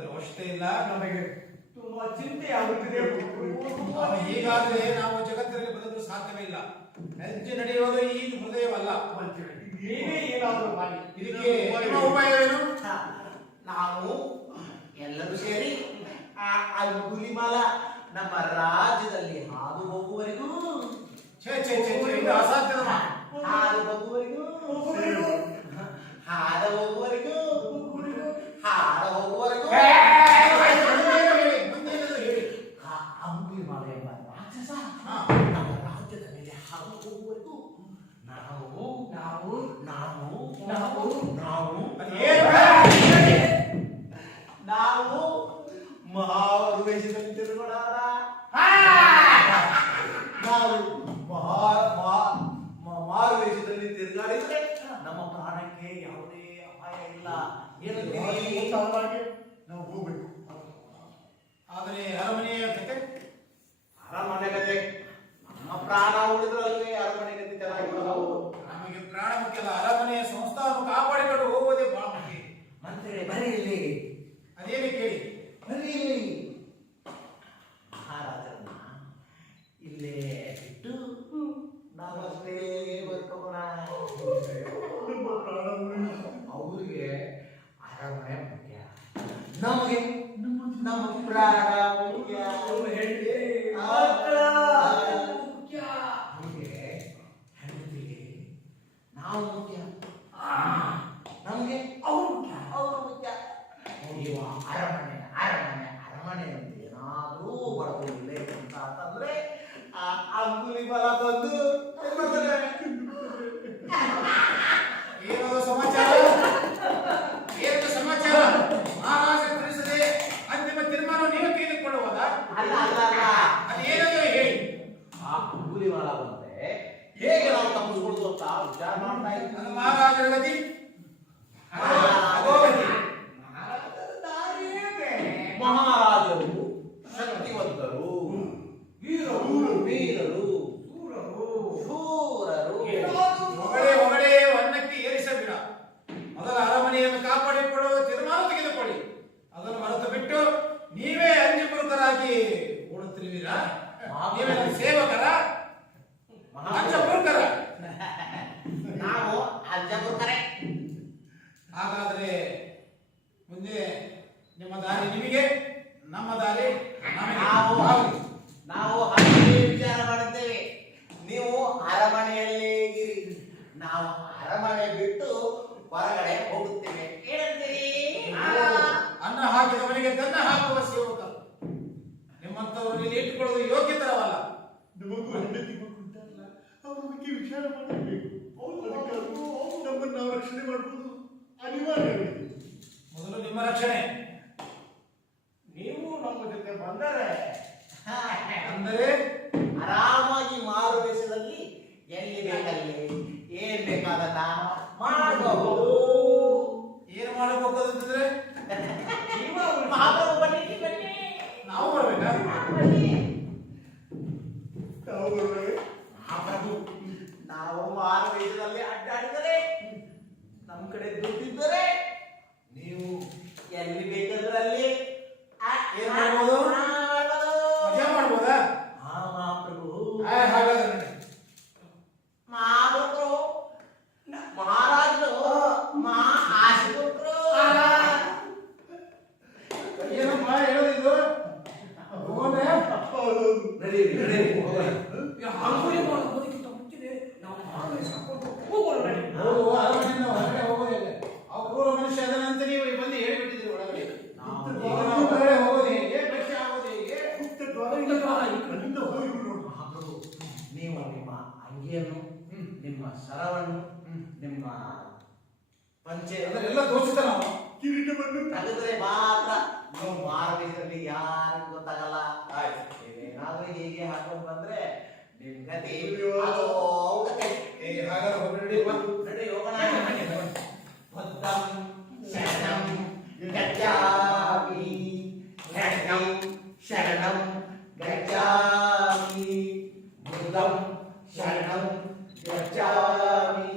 ಅವಶ್ಯಕತೆ ಇಲ್ಲ. ನಮಗೆ ತುಂಬಾ ಚಿಂತೆ ಆಗುತ್ತಿದೆ. ಹೀಗಾದ್ರೆ ನಾವು ಜಗತ್ತಿನಲ್ಲಿ ಬದುಕಲು ಸಾಧ್ಯವೇ ಇಲ್ಲ. ಹೆಜ್ಜೆ ನಡೆಯೋದು ಈ ಹೃದಯವಲ್ಲ. ನೀವೇ ಏನಾದರೂ ಮಾಡಿ. ಇದಕ್ಕೆ ನಿಮ್ಮ ಉಪಾಯವೇನು? ನಾವು ಎಲ್ಲರೂ ಸೇರಿ ಆ ಅಂಗುಲಿಮಾಲ ನಮ್ಮ ರಾಜ್ಯದಲ್ಲಿ ಹಾದು ಹೋಗುವವರೆಗೂ ಇದು ಅಸಾಧ್ಯದ ಮಾತು. ಹಾದು ಹೋಗುವವರೆಗೂ ಹಾದ ಹೋಗುವವರೆಗೂ ಹಾಡ ಹೋಗುವವರೆಗೂ ಅಂಗುಲಿಮಾಲ ಎಂಬ ರಾಕ್ಷಸ ನಮ್ಮ ರಾಜ್ಯದ ಮೇಲೆ ಹಾದು ಹೋಗುವವರೆಗೂ ನಾವು ಮಹಾವೇಷದಲ್ಲಿ ತಿರುಗೋಣ. ನಾವು ಮಾರುವೇಷದಲ್ಲಿ ತಿರುಗಾಡಿದ್ರೆ ನಮ್ಮ ಪ್ರಾಣಕ್ಕೆ ಯಾವುದೇ ಅಪಾಯ ಇಲ್ಲ. ನಾವು ಹೋಗ್ಬೇಕು. ಆದರೆ ಅರಮನೆಯ ಕತೆ ಅರಮನೆ ಕತೆ ನಮ್ಮ ಪ್ರಾಣ ಉಳಿದ್ರಲ್ವೇ ಅರಮನೆ ಕತೆ ಚೆನ್ನಾಗಿರೋದು. ನಮಗೆ ಪ್ರಾಣ ಮುಖ್ಯಲ್ಲ, ಅರಮನೆಯ ಸಂಸ್ಥಾನ ಕಾಪಾಡಿಕೊಂಡು ಹೋಗೋದೇ ಬಹಳ ಮುಖ್ಯ. ಮಂತ್ರಿ ಬರೀ ಇಲ್ಲಿ, ಅದೇನು ಕೇಳಿ. ಬರೀ ಇಲ್ಲಿ ಮಹಾರಾಜರನ್ನ ಇಲ್ಲೇ ಬಿಟ್ಟು ನಾವಷ್ಟೇ ಬರ್ಕೋಣ. ನಮ್ಮ ಪ್ರಾಣ ಉಳಿಯಿತು. ಅವ್ರಿಗೆ ಅರಮನೆ ಮುಖ್ಯ, ನಮಗೆ ನಮ್ಮ ಪ್ರಾಣ ಮುಖ್ಯ. ನಮಗೆ ಹೆಂಡತಿಗೆ ನಾವು ಮುಖ್ಯ, ನಮಗೆ ಅವರು ಮುಖ್ಯ. ನೀವು ಅರಮನೆ ಅಂತ ಏನಾದ್ರೂ ಬಡವಿಲ್ಲ ಅಂತಂದ್ರೆ ಆ ಅಂಗುಲಿಮಾಲ ಬಂದು ಏನದು ಸಮಾಚಾರ? ಏನದು ಸಮಾಚಾರ? ಮಹಾರಾಜ ತಿಳಿಸದೆ ಅಂತಿಮ ತೀರ್ಮಾನ ನೀವು ತೆಗೆದುಕೊಳ್ಳುವುದ? ಅಲ್ಲ ಅದು ಏನದು ಹೇಳಿ. ಆ ಅಂಗುಲಿಮಾಲ ಬಂದ್ರೆ ಹೇಗೆ ನಾವು ತಪ್ಪಿಸ್ಕೊಳ್ಳೋದು ಅಂತ ವಿಚಾರ ಮಾಡ್ತಾ ಅದು ಇದ್ದೀವಿ. ಮಹಾರಾಜರ ಗತಿ. ಮಹಾರಾಜರು ಶಕ್ತಿವಂತರು, ವೀರರು, ಶೂರರು. ಹೊಗಡೆ ಅನ್ನಕ್ಕೆ ಏರಿಸಬೇಡ. ಮೊದಲ ಅರಮನೆಯನ್ನು ಕಾಪಾಡಿಕೊಳ್ಳುವ ತೀರ್ಮಾನ ತೆಗೆದುಕೊಳ್ಳಿ. ಅದನ್ನು ಮರೆತು ಬಿಟ್ಟು ನೀವೇ ಅಂಜಪುರಕರಾಗಿ ಓಡುತ್ತಿರುವಿರಾ? ನೀವೇ ಸೇವಕರ, ಅಂಜಪುರಕರ. ನಾವು ಅಂಜಪುರಕರೇ. ಹಾಗಾದ್ರೆ ಮುಂದೆ ನಿಮ್ಮ ದಾರಿ ನಿಮಗೆ, ನಮ್ಮ ದಾರಿ ನಮಗೆ. ನಾವು ಹಾಗೆ ವಿಚಾರ ಮಾಡುತ್ತೇವೆ. ನೀವು ಅರಮನೆಯಲ್ಲೇ ಇರಿ, ನಾವು ಅರಮನೆ ಬಿಟ್ಟು ಹೊರಗಡೆ ಹೋಗುತ್ತೇವೆ. ಏನಂತೀರಿ? ಅನ್ನ ಹಾಕಿದವನಿಗೆ ತನ್ನ ಹಾಕುವ ಸೇವಕರು. ನಿಮ್ಮಂತವರು ಇಲ್ಲಿ ಇಟ್ಟುಕೊಳ್ಳುವುದು ಯೋಗ್ಯತರವಲ್ಲ. ನಮಗೂ ಹೆಂಡತಿ ಮಕ್ಕಳು ಇದ್ದಾರಲ್ಲ, ಅವ್ರ ಬಗ್ಗೆ ವಿಚಾರ ಮಾಡಬೇಕು. ನಮ್ಮನ್ನು ನಾವು ರಕ್ಷಣೆ ಮಾಡುವುದು ಅನಿವಾರ್ಯ. ಮೊದಲು ನಿಮ್ಮ ರಕ್ಷಣೆ. ನೀವು ನಮ್ಮ ಜೊತೆ ಬಂದರೆ ಅಂದರೆ ಆರಾಮಾಗಿ ಮಾರುವೇಷದಲ್ಲಿ ಎಲ್ಲಿ ಬೇಕಲ್ಲಿ ಏನ್ ಬೇಕಾದಲ್ಲ ಮಾಡಬಹುದು. ಏನು ಮಾಡಬೇಕು ಅಂತಂದ್ರೆ ಜೀವ ಉಳಿಸಿ. ಮಹಾಪ್ರಭು ಬನ್ನಿ ಬನ್ನಿ. ನಾವು ಬರ್ಬೇಕಾ? ನಾವು ಬರುವೆ. ಮಹಾಪ್ರಭು ನಾವು ಮಾರುವೇಷದಲ್ಲಿ ಅಡ್ಡಾಡಿದರೆ ನಮ್ಮ ಕಡೆ ದುಡ್ಡಿದ್ದರೆ ನೀವು ಎಲ್ಲಿ ಬೇಕಾದ್ರಲ್ಲಿ ಏನ್ ಮಾಡ್ಬೋದು? ಮಜಾ ಮಾಡ್ಬೋದಾ? ಮಹಾಪ್ರಭು ಹಾಗಾದ್ರೆ ನೋಡಿ. ಮಹಾಪ್ರಭು ಮಹಾರಾಜರು ಮಹಾ ಆಸೆ ಕೊಟ್ರು. ಏನಪ್ಪ ಹೇಳೋದಿದು? ಹೋಗೋಣ? ನಡೀರಿ ನಡೀರಿ ಹೋಗೋಣ. ಈಗ ಹಂಗುಲಿ ಮಾಡೋದಕ್ಕಿಂತ ಮುಂಚೆ ನಾವು ಮಾರುವೇಷ ಹಾಕೊಂಡು ಹೋಗೋಣ ನಡಿ. ಹೋಗುವ ಅರಮನೆಯಿಂದ ಹೊರಗಡೆ ಹೋಗೋದು ಹೇಗೆ? ಅವ್ರು ಪೂರ್ವ ಮನುಷ್ಯ ಅದನಂತ ನೀವು ಬಂದು ಹೇಳಿಬಿಟ್ಟಿದ್ರಿ ಒಳಗಡೆ. ಈಗ ನಾವು ಹೊರಗಡೆ ಹೋಗೋದು ಹೇಗೆ? ದೃಶ್ಯ ಆಗೋದು ಹೇಗೆ? ಗುಪ್ತ ದ್ವಾರ ಅಲ್ಲಿಂದ ಹೋಗಿಬಿಡು. ಮಹಾಪ್ರಭು ನೀವು ನಿಮ್ಮ ಅಂಗಿಯನ್ನು ನಿಮ್ಮ ಸರವನ್ನು ನಿಮ್ಮ ಪಂಚೆ ಅದನ್ನೆಲ್ಲ ತೋರಿಸ್ತಾ ನಾವು ಕಿರೀಟವನ್ನು ತೆಗೆದ್ರೆ ಮಾತ್ರ ನೀವು ಮಾರುವೇಷದಲ್ಲಿ ಯಾರಿಗೂ ಗೊತ್ತಾಗಲ್ಲ. ಆಯ್ತು. ನೀವೇನಾದ್ರೂ ಹೀಗೆ ಹಾಕೊಂಡು ಬಂದ್ರೆ ನಿಮ್ ಗತಿ ಅಯ್ಯೋ. ಅದೋ ಗತಿ. ಹಾಗಾದ್ರೆ ಹೊರಗಡೆ ಬಂದು ನಡಿ ಹೋಗೋಣ. ಬುದ್ಧಂ ಶರಣಂ ಗಚ್ಚಾಮಿ ಶರಣಂ ಶರಣಂ ಗಚ್ಚಾಮಿ ಬುದ್ಧಂ ಶರಣಂ ಗಚ್ಚಾಮಿ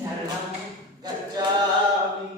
ಶರಣಂ ಗಚ್ಚಾಮಿ.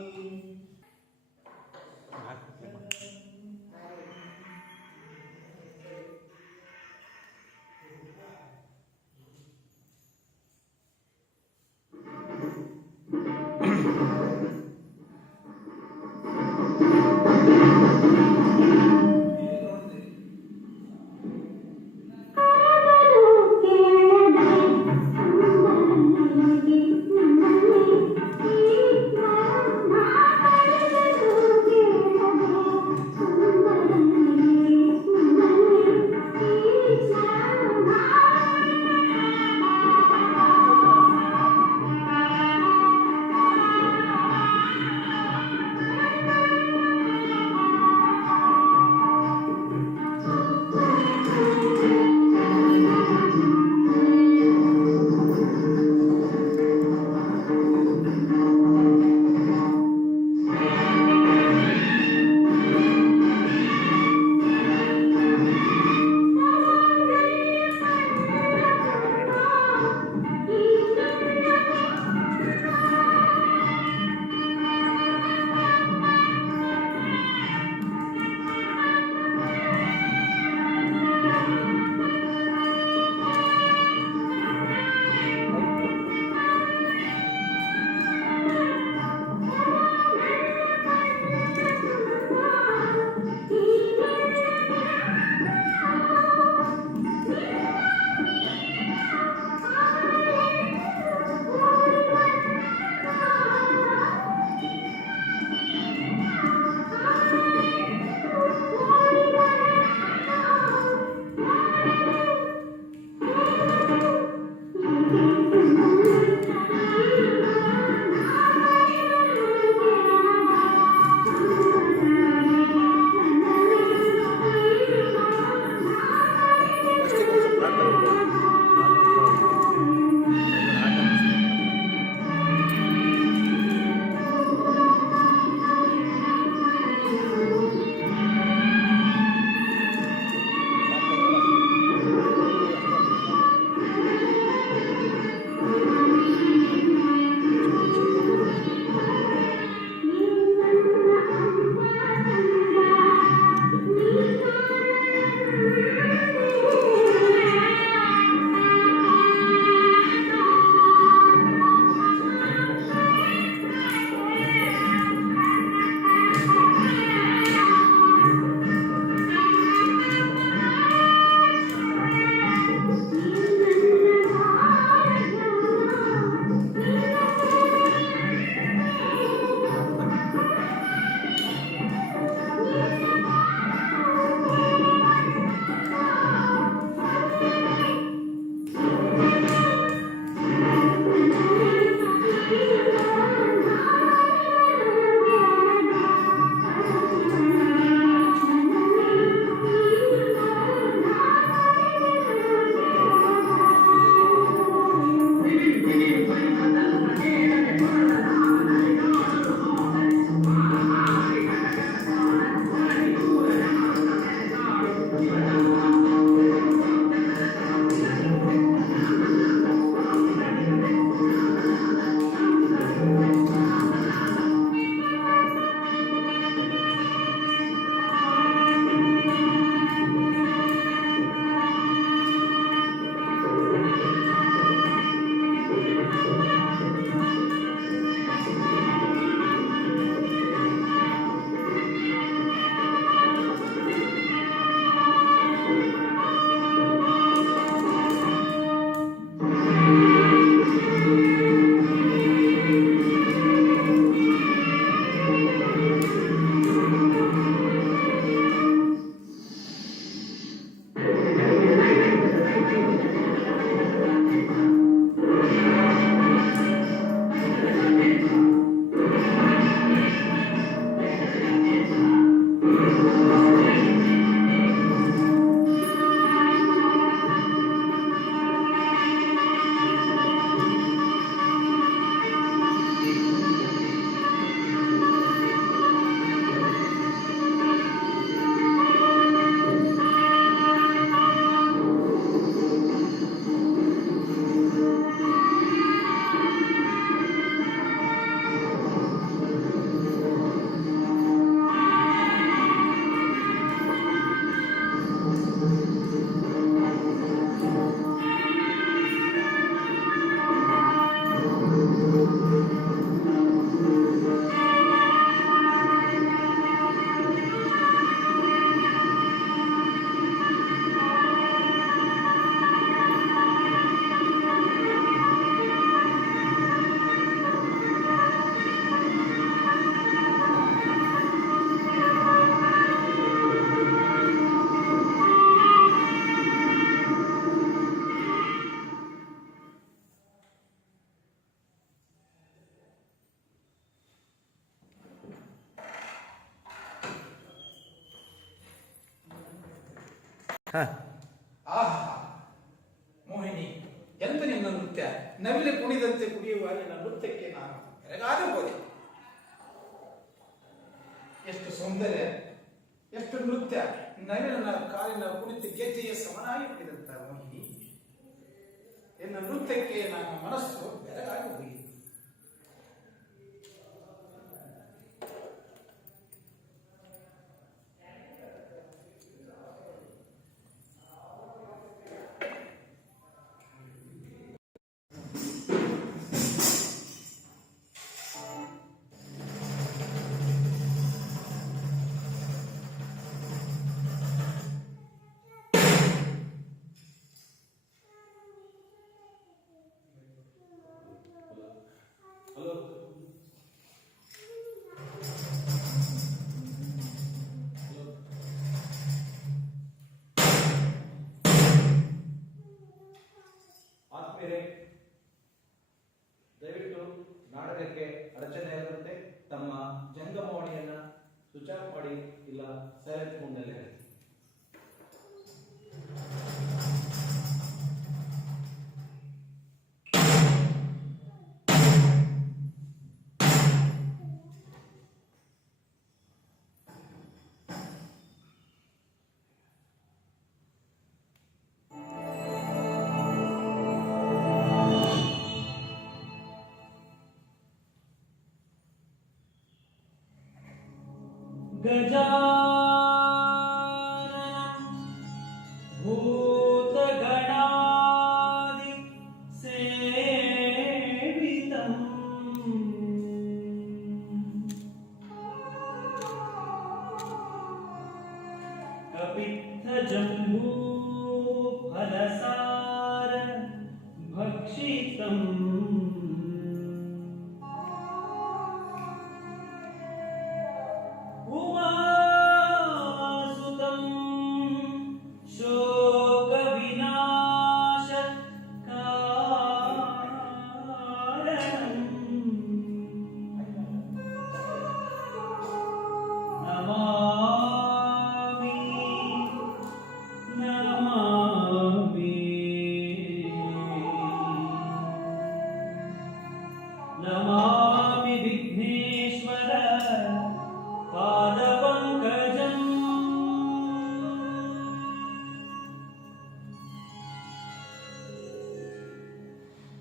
ಆಹಾ ಮೋಹಿನಿ, ಎಂತ ನಿನ್ನ ನೃತ್ಯ! ನವಿಲೆ ಕುಣಿದಂತೆ ಕುಣಿಯುವ ನಿನ್ನ ನೃತ್ಯಕ್ಕೆ ನಾನು ಬೆರಗಾದೆ ಹೋದೆ. ಎಷ್ಟು ಸೌಂದರ್ಯ, ಎಷ್ಟು ನೃತ್ಯ! ನವಿಲಿನ ಕಾಲಿನ ಕುಣಿತ ಗೆಜ್ಜೆಯ ಸಮನಾಗಿ ಕುಣಿದಂತ ಮೋಹಿನಿ, ನಿನ್ನ ನೃತ್ಯಕ್ಕೆ ನನ್ನ ಮನಸ್ಸು ಬೆರಗಾಗಿ ಹೋಗಿದೆ. ಹಲೋ, ಆತ್ಮೀಯರೇ, ದಯವಿಟ್ಟು ನಾಟಕಕ್ಕೆ ಅಡಚಣೆ ಆಗದಂತೆ ತಮ್ಮ ಜಂಗಮವಾಣಿಯನ್ನ ಸ್ವಿಚ್ ಆಫ್ ಮಾಡಿ ಇಲ್ಲ ಸೈಲೆಂಟ್ ಮೋಡ್ನಲ್ಲಿ ಇಡಿ. गजाननं भूतगणादि सेवितम् कपित्थजम्बूफलसार भक्षितम् उमासुतं शोकविनाशकारणम् नमामि नमामि नमामि विघ्नेश्वर पादपङ्कजम्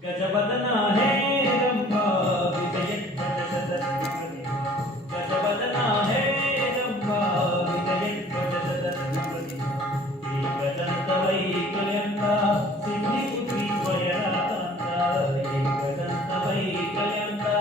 गजवदना हे रम्भा विजयध्वजशतद्रुमदे गजवदना हे रम्भा विजयध्वजशतद्रुमदे एकदन्तवैकयन्ता सिद्धिपुत्री स्वयराकान्ता एकदन्तवैकयन्ता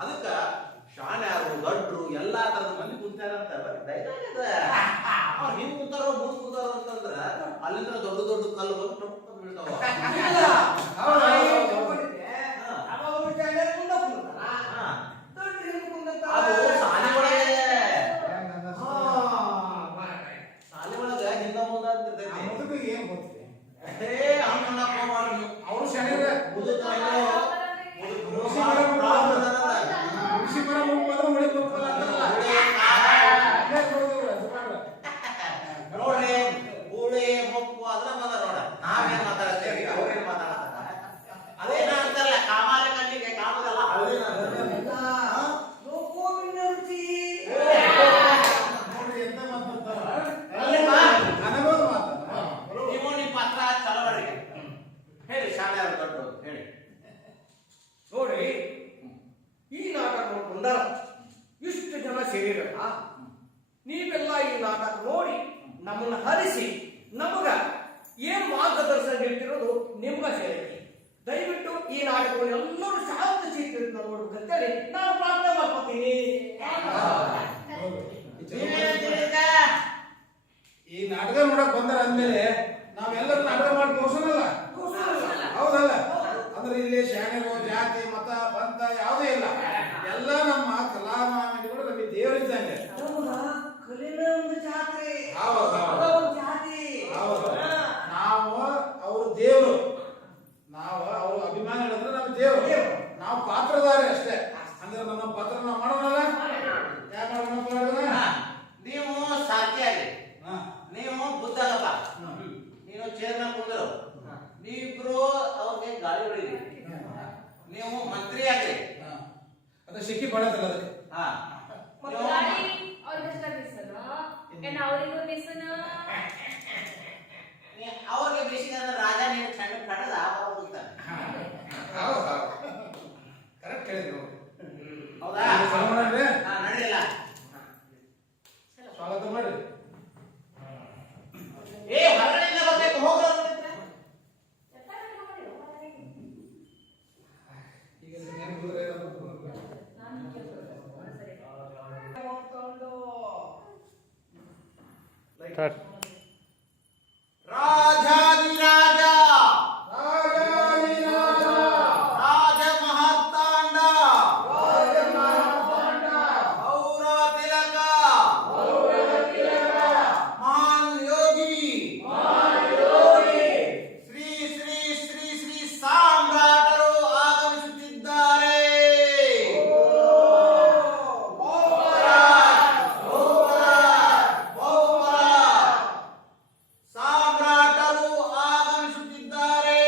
ಅದಕ್ಕ ಶಾಣ್ಯಾರು ದೊಡ್ಡರು ಎಲ್ಲಾ ತರದ ಮಂದಿ ಕುಂತಾರಂತ ಹಿಂಗ್ ಕುಂತಾರೋ ಮುಂದ್ ಕುಂತಾರೋ ಅಂತಂದ್ರ ಅಲ್ಲಿಂದ ದೊಡ್ಡ ದೊಡ್ಡ ಕಲ್ಲು ಬಂದು ಟೊಪ್ಪ ಬೀಳ್ತಾವ. ಅದು ಸಾಲಿ ಒಳಗೆ ಹಿಂದ ಮುಂದ ಅಂತ ಇರ್ತೈತಿ. ಮುದುಕಿಗೆ ಏನ್ ಗೊತ್ತಿದೆ? ಹಂಗ ಅವ್ರು ಶಾಣ್ಯರ ಕೃಷಿ ಮರ ಮುಗ್ಗೋದ್ರೆ ಮಳೆ ಹೋಗ್ತಲ್ಲ ಅಂತಾರಲ್ಲ. ಅಲ್ಲೇ ನೋಡಿದ್ರು, ಅದು ಮಾಡು. ನೋಡ್ರಿ ಗೂಳಿ ಮೊಕ್ಕು ಅದ್ರ ಬಂದ ನೋಡ ನಾವೇನ್ ಮಾತಾಡ್ತೇವಿ ಅವ್ರೇನ್ ಮಾತಾಡ್ತಾರ ಅದೇನ ಅಂತಾರಲ್ಲ ಕಾಮಾಲ ಕಣ್ಣಿಗೆ ಕಾಮದಲ್ಲ ನೋಡ್ರಿ ಎಂತ ಮಾತು ಬರ್ತಾವ. ಅನುಭವ ಮಾತು. ನೀವು ನಿಮ್ ಪಾತ್ರ ಚಲವರಿಗೆ ಹೇಳಿ ಶಾಣ್ಯಾರ ದೊಡ್ಡ ಹೇಳಿ. ನೋಡಿ ಈ ನಾಟಕ ನೋಡ್ಕೊಂಡಾರ ಇಷ್ಟು ಜನ ಸೇರಿರಲ್ಲ, ನೀವೆಲ್ಲ ಈ ನಾಟಕ ನೋಡಿ ನಮ್ಮನ್ನ ಹರಿಸಿ ನಮಗ ಏನ್ ಮಾರ್ಗದರ್ಶನ ನೀಡ್ತಿರೋದು ನಿಮ್ಗ ಸೇರಿ. ದಯವಿಟ್ಟು ಈ ನಾಟಕವನ್ನು ಎಲ್ಲರೂ ಶಾಂತ ಚಿತ್ರ ನೋಡ್ಬೇಕಂತೇಳಿ ನಾನು ಪ್ರಾರ್ಥನೆ ಮಾಡ್ಕೊತೀನಿ. ಈ ನಾಟಕ ನೋಡಕ್ ಬಂದಾರ ಅಂದ್ಮೇಲೆ ನಾವೆಲ್ಲರೂ ನಾಟಕ ಮಾಡಿ ತೋರ್ಸೋಣಲ್ಲ. ಹೌದಲ್ಲ? ಅಂದ್ರೆ ಇಲ್ಲಿ ಶಾಣ್ಯರು ಜಾತಿ ಮತ ಪಂಥ ಯಾವುದೇ ಇಲ್ಲ. ಎಲ್ಲ ನಮ್ಮ ಕಲಾಮಾನ್ಯಗಳು ನಮಗೆ ದೇವರಿದ್ದಂಗೆ. ನಾವು ಅವ್ರ ದೇವರು, ನಾವು ಅವ್ರ ಅಭಿಮಾನಿ ಹೇಳಿದ್ರೆ ನಮ್ಮ ದೇವರು, ನಾವು ಪಾತ್ರಧಾರಿ ಅಷ್ಟೇ. ಅಂದ್ರೆ ನಮ್ಮ ಪಾತ್ರ ನಾವು ಮಾಡೋಣಲ್ಲ. ಯಾಕೆ ಮಾಡೋಣ? ನೀವು ಸಾಧ್ಯಾಗಿ ನೀವು ಬುದ್ಧಗಪ್ಪ ನೀನು ಚೇರ್ನ ಕುಂದರು ನೀವಿಬ್ರು ಅವ್ರಿಗೆ ಗಾಳಿ ಹೊಡೀರಿ. ನೀವು ಮಂತ್ರಿ ಆಗ್ರಿ. ಅದು ಸಿಕ್ಕಿ ಪಡತ್ತಲ್ಲ ಅದಕ್ಕೆ. ಗಾಡಿ ಅವ್ರಿಗೆ ದಿಸನ ಏನ್ ಅವರಿಗೂ ದಿಸನ ಅವ್ರಿಗೆ ಬೇಸಿಗೆ ರಾಜ ನೀವು ಸಣ್ಣ ಕಡದ ಹೋಗ್ತಾನೆ. ಕರೆಕ್ಟ್ ಹೇಳಿದ್ರು. ಹೌದಾ? ನಡೆಯಲ್ಲ. ಸ್ವಾಗತ ಮಾಡಿ. ಹೊರಗಡೆಯಿಂದ ಬರ್ಬೇಕು ಹೋಗ್ರ ರಾಜಾದಿರಾಜ ರಾಜ ಮಹಾತಾಂಡ ಗೌರವ ತಿಲಕ ಮಹಾನ್ ಯೋಗಿ ಶ್ರೀ ಶ್ರೀ ಶ್ರೀ ಶ್ರೀ ಸಾಮ್ರಾಟರು ಆಗಮಿಸುತ್ತಿದ್ದಾರೆ. ಸಾಮ್ರಾಟರು ಆಗಮಿಸುತ್ತಿದ್ದಾರೆ.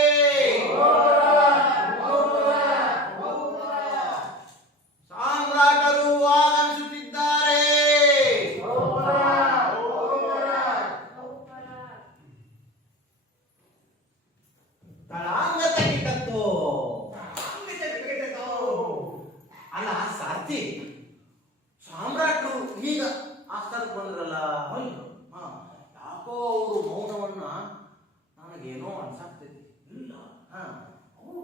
ಸಾಮ್ರಾಟರು ಆಗಮಿಸುತ್ತಿದ್ದಾರೆ. ತಳಾಂಗ ತೆಗಿತತ್ತು. ಅಲ್ಲ ಸಾರ್ಥಿ, ಸಾಮ್ರಾಟರು ಈಗ ಆಸ್ಥಾನಕ್ಕೆ ಬಂದ್ರಲ್ಲ, ಯಾಕೋ ಅವರು ಮೌನವನ್ನ ನನಗೇನೋ ಅನ್ಸಾಗ್ತೈತಿ. ಇಲ್ಲ, ಅವರು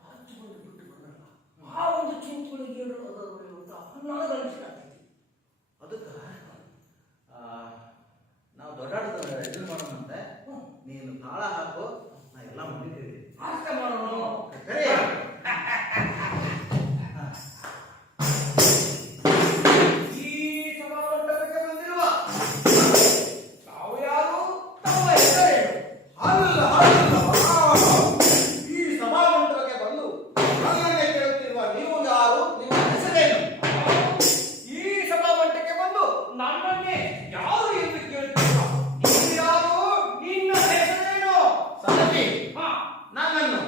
ರಾಜ್ಯವನ್ನು ಬಿಟ್ಟು ಬಂದ್ರಲ್ಲ, ಆ ಒಂದು ಚಿಂತನೆಗೆ ನನಗನ್ನಿಸ್ತಾಗ್ತೈತಿ. ಅದಕ್ಕ ನಾವು ದೊಡ್ಡಾಟದ ರೆಡಿ ಮಾಡೋಣಂತೆ. ನೀನು ತಾಳ ಹಾಕು, ನಾ ಎಲ್ಲ ಮುಗಿತೀವಿ. ಆಸ್ತೆ ಮಾಡೋಣ. ಈ ಸಭಾಮಂಟಪಕ್ಕೆ ಬಂದಿರುವ ತಾವು ಯಾರು, ತಮ್ಮ ಹೆಸರೇನು? ಈ ಸಭಾಮಂಟಪಕ್ಕೆ ಬಂದು ನನ್ನನ್ನೇ ಕೇಳುತ್ತಿರುವ ನೀವು ಯಾರು, ನಿಮ್ಮ ಹೆಸರೇನು? ಈ ಸಭಾಮಂಟಪಕ್ಕೆ ಬಂದು ನನ್ನನ್ನೇ ಯಾರು ಎಂದು ಕೇಳುತ್ತಿರುವ ನೀನು ಯಾರು, ನಿನ್ನ ಹೆಸರೇನು? ಸಾರಥಿ, ನನ್ನನ್ನು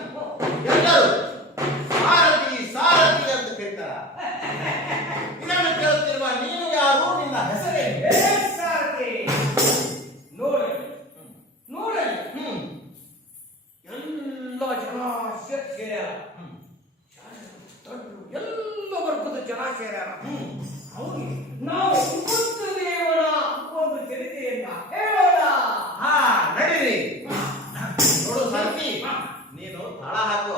ಎಲ್ಲರೂ ಸಾರಥಿ ಸಾರಥಿ ಅಂತ ಕರೀತಾರ. ಇದನ್ನು ಕೇಳುತ್ತಿರುವ ನೀನು ಯಾರು, ನಿನ್ನ ಹೆಸರೇನು? ಸಾರಥಿ, ನೋಡಲಿ ನೋಡಲಿ, ಎಲ್ಲ ಜನ ಸೇರ್ಯಾರ, ಎಲ್ಲ ವರ್ಗದ ಜನ ಸೇರ್ಯಾರ. ಅವ್ರಿಗೆ ನಾವು ಬುದ್ಧ ದೇವರ ಒಂದು ಚರಿತೆಯನ್ನ ಹೇಳೋಣ. ನಡೀರಿ. ನೋಡು ಸಾರಥಿ, ನೀನು ತಾಳ ಹಾಕು.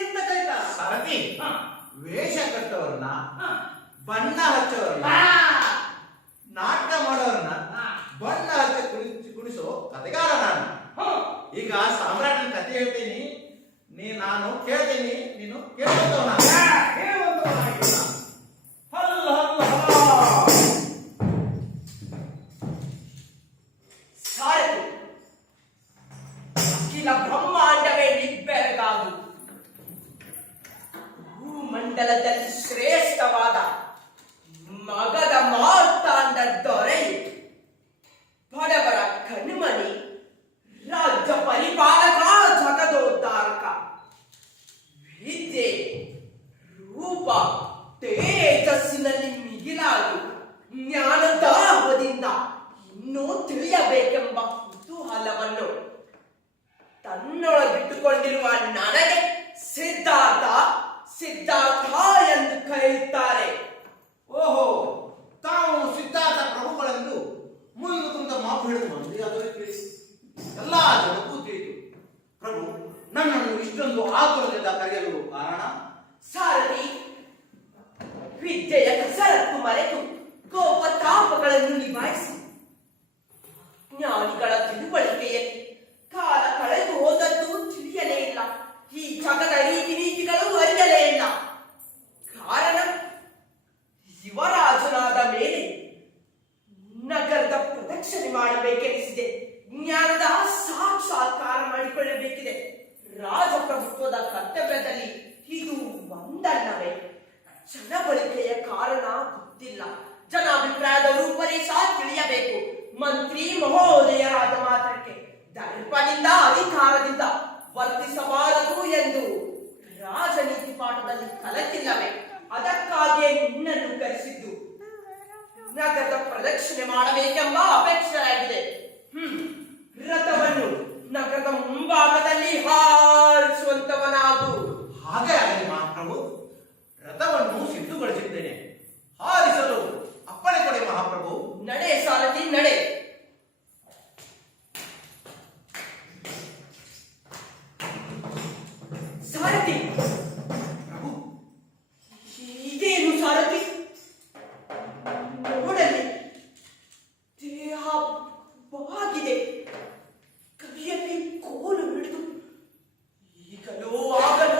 ಎಂತ ಕೈತ ಸರತಿ ವೇಷ ಕಟ್ಟೋರ್ನ ಬಣ್ಣ ಹಚ್ಚೋರ್ನ ನಾಟಕ ಮಾಡೋರ್ನ ಬಣ್ಣ ಹಚ್ಚ ಕುಣಿಸೋ ಕತೆಗಾರ ನಾನು. ಈಗ ಸಾಮ್ರಾಟನ ಕತೆ ಹೇಳ್ತೀನಿ, ನಾನು ಕೇಳ್ತೀನಿ, ನೀನು ಕೇಳ್ಕೊಂಡವನ. ಸಾರಥಿ, ಅಖಿಲ ಬ್ರಹ್ಮಾಂಡವೇ ನಿಬ್ಬೆರಗಾದು ಭೂಮಂಡಲದಲ್ಲಿ ಶ್ರೇಷ್ಠವಾದ ಮಗದ ಮಾರ್ತಾಂಡ ದೊರೆಯು ಬಡವರ ಕಣ್ಮಣಿ ರಾಜ್ಯ ಪರಿಪಾಲಕ ಜಗದೋದ್ಧಾರಕ ವಿದ್ಯೆ ರೂಪ ತೇಜಸ್ಸಿನಲ್ಲಿ ಮಿಗಿಲಾಗಿ ಜ್ಞಾನದಾಹದಿಂದ ಇನ್ನೂ ತಿಳಿಯಬೇಕೆಂಬ ಕುತೂಹಲವನ್ನು ತನ್ನೊಳಗಿಟ್ಟುಕೊಂಡಿರುವ ನನಗೆ ಸಿದ್ಧಾರ್ಥ ಎಂದು ಕರೆಯುತ್ತಾರೆ. ಓಹೋ, ತಾವು ಸಿದ್ಧಾರ್ಥ ಪ್ರಭುಗಳೆಂದು ಮುಂದೆ ಕುಂತ ಮಾತು ಹಿಡಿದು ಬಂದು ಅದನ್ನು ತಿಳಿಸಿ ಎಲ್ಲಾ ಜನಕ್ಕೂ ತಿಳಿತು. ಪ್ರಭು ನನ್ನನ್ನು ಇಷ್ಟೊಂದು ಆತುರದಿಂದ ಕರೆಯಲು ಕಾರಣ? ಸಾರಥಿ, ವಿದ್ಯೆಯ ಕಸರತ್ತು ಮರೆತು ಕೋಪತಾಪಗಳನ್ನು ನಿಭಾಯಿಸಿ ಜ್ಞಾನಿಗಳ ತಿಳುವಳಿಕೆಯಲ್ಲಿ ಕಾಲ ಕಳೆದು ಹೋದದ್ದು ತಿಳಿಯಲೇ ಇಲ್ಲ. ಈ ಜಗದ ರೀತಿ ನೀತಿಗಳು ಅರಿಯಲೇ ಇಲ್ಲ. ಕಾರಣ, ಯುವರಾಜನಾದ ಮೇಲೆ ನಗರದ ಪ್ರದಕ್ಷಿಣೆ ಮಾಡಬೇಕೆನಿಸಿದೆ. ಜ್ಞಾನದ ಸಾಕ್ಷಾತ್ಕಾರ ಮಾಡಿಕೊಳ್ಳಬೇಕಿದೆ. ರಾಜಪ್ರಭುತ್ವದ ಕರ್ತವ್ಯದಲ್ಲಿ ಇದು ಒಂದಲ್ಲವೇ? ಜನಬಳಿಕೆಯ ಕಾರಣ ಗೊತ್ತಿಲ್ಲ. ಜನಾಭಿಪ್ರಾಯದ ರೂಪರೇಷ ತಿಳಿಯಬೇಕು. ಮಂತ್ರಿ ಮಹೋದಯರಾದ ಮಾತ್ರಕ್ಕೆ ದರ್ಪದಿಂದ ಅಧಿಕಾರದಿಂದ ವರ್ತಿಸಬಾರದು ಎಂದು ರಾಜನೀತಿ ಪಾಠದಲ್ಲಿ ಕಲಿತಿಲ್ಲವೇ? ಅದಕ್ಕಾಗಿಯೇ ನಿನ್ನನ್ನು ಕರೆಸಿದ್ದು. ನಗರದ ಪ್ರದಕ್ಷಿಣೆ ಮಾಡಬೇಕೆಂಬ ಅಪೇಕ್ಷೆಯಾಗಿದೆ. ರಥವನ್ನು ನಗರದ ಮುಂಭಾಗದಲ್ಲಿ ಹಾರಿಸುವಂತವನಾಗು. ಹಾಗೆ ಆಗಲಿ ಮಹಾಪ್ರಭು. ರಥವನ್ನು ಸಿದ್ಧಗೊಳಿಸಿದ್ದೇನೆ, ಹಾರಿಸಲು ಅಪ್ಪಣೆ ಕೊಡಿ ಮಹಾಪ್ರಭು. ನಡೆ ಸಾರಥಿ, ನಡೆ. ಸಾರಥಿ, ಪ್ರಭು, ಇದೇನು ಸಾರಥಿ? ನೋಡಲಿ, ದೇಹ ಬಾಗಿದೆ, ಕೈಯಲ್ಲಿ ಕೋಲು ಹಿಡಿದು ಈಗಲೋ ಆಗಲೋ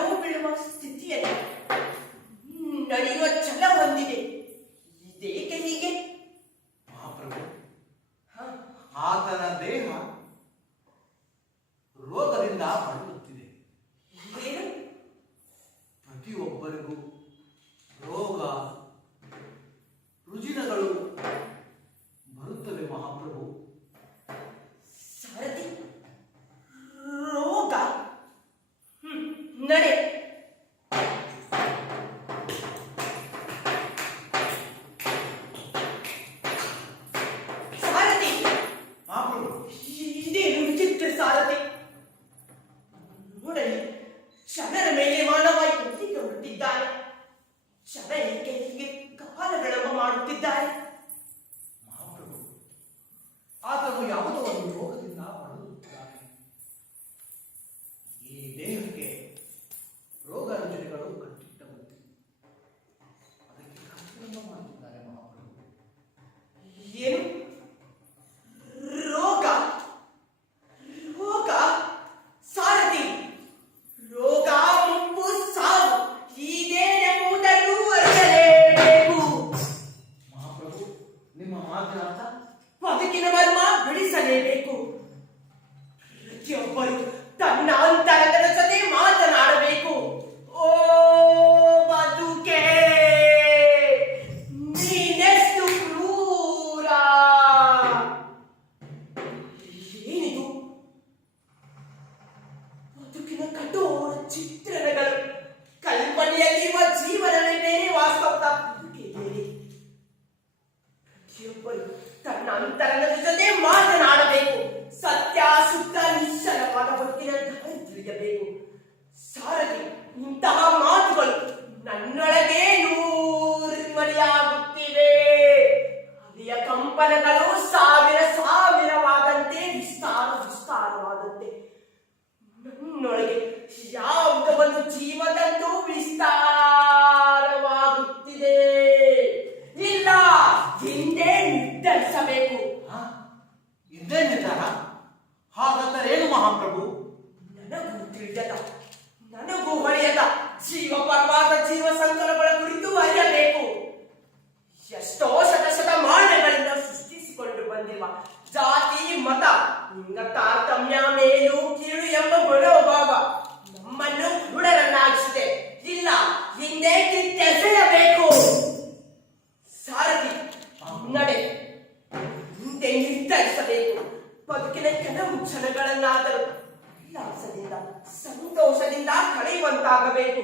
ಆಗಬೇಕು.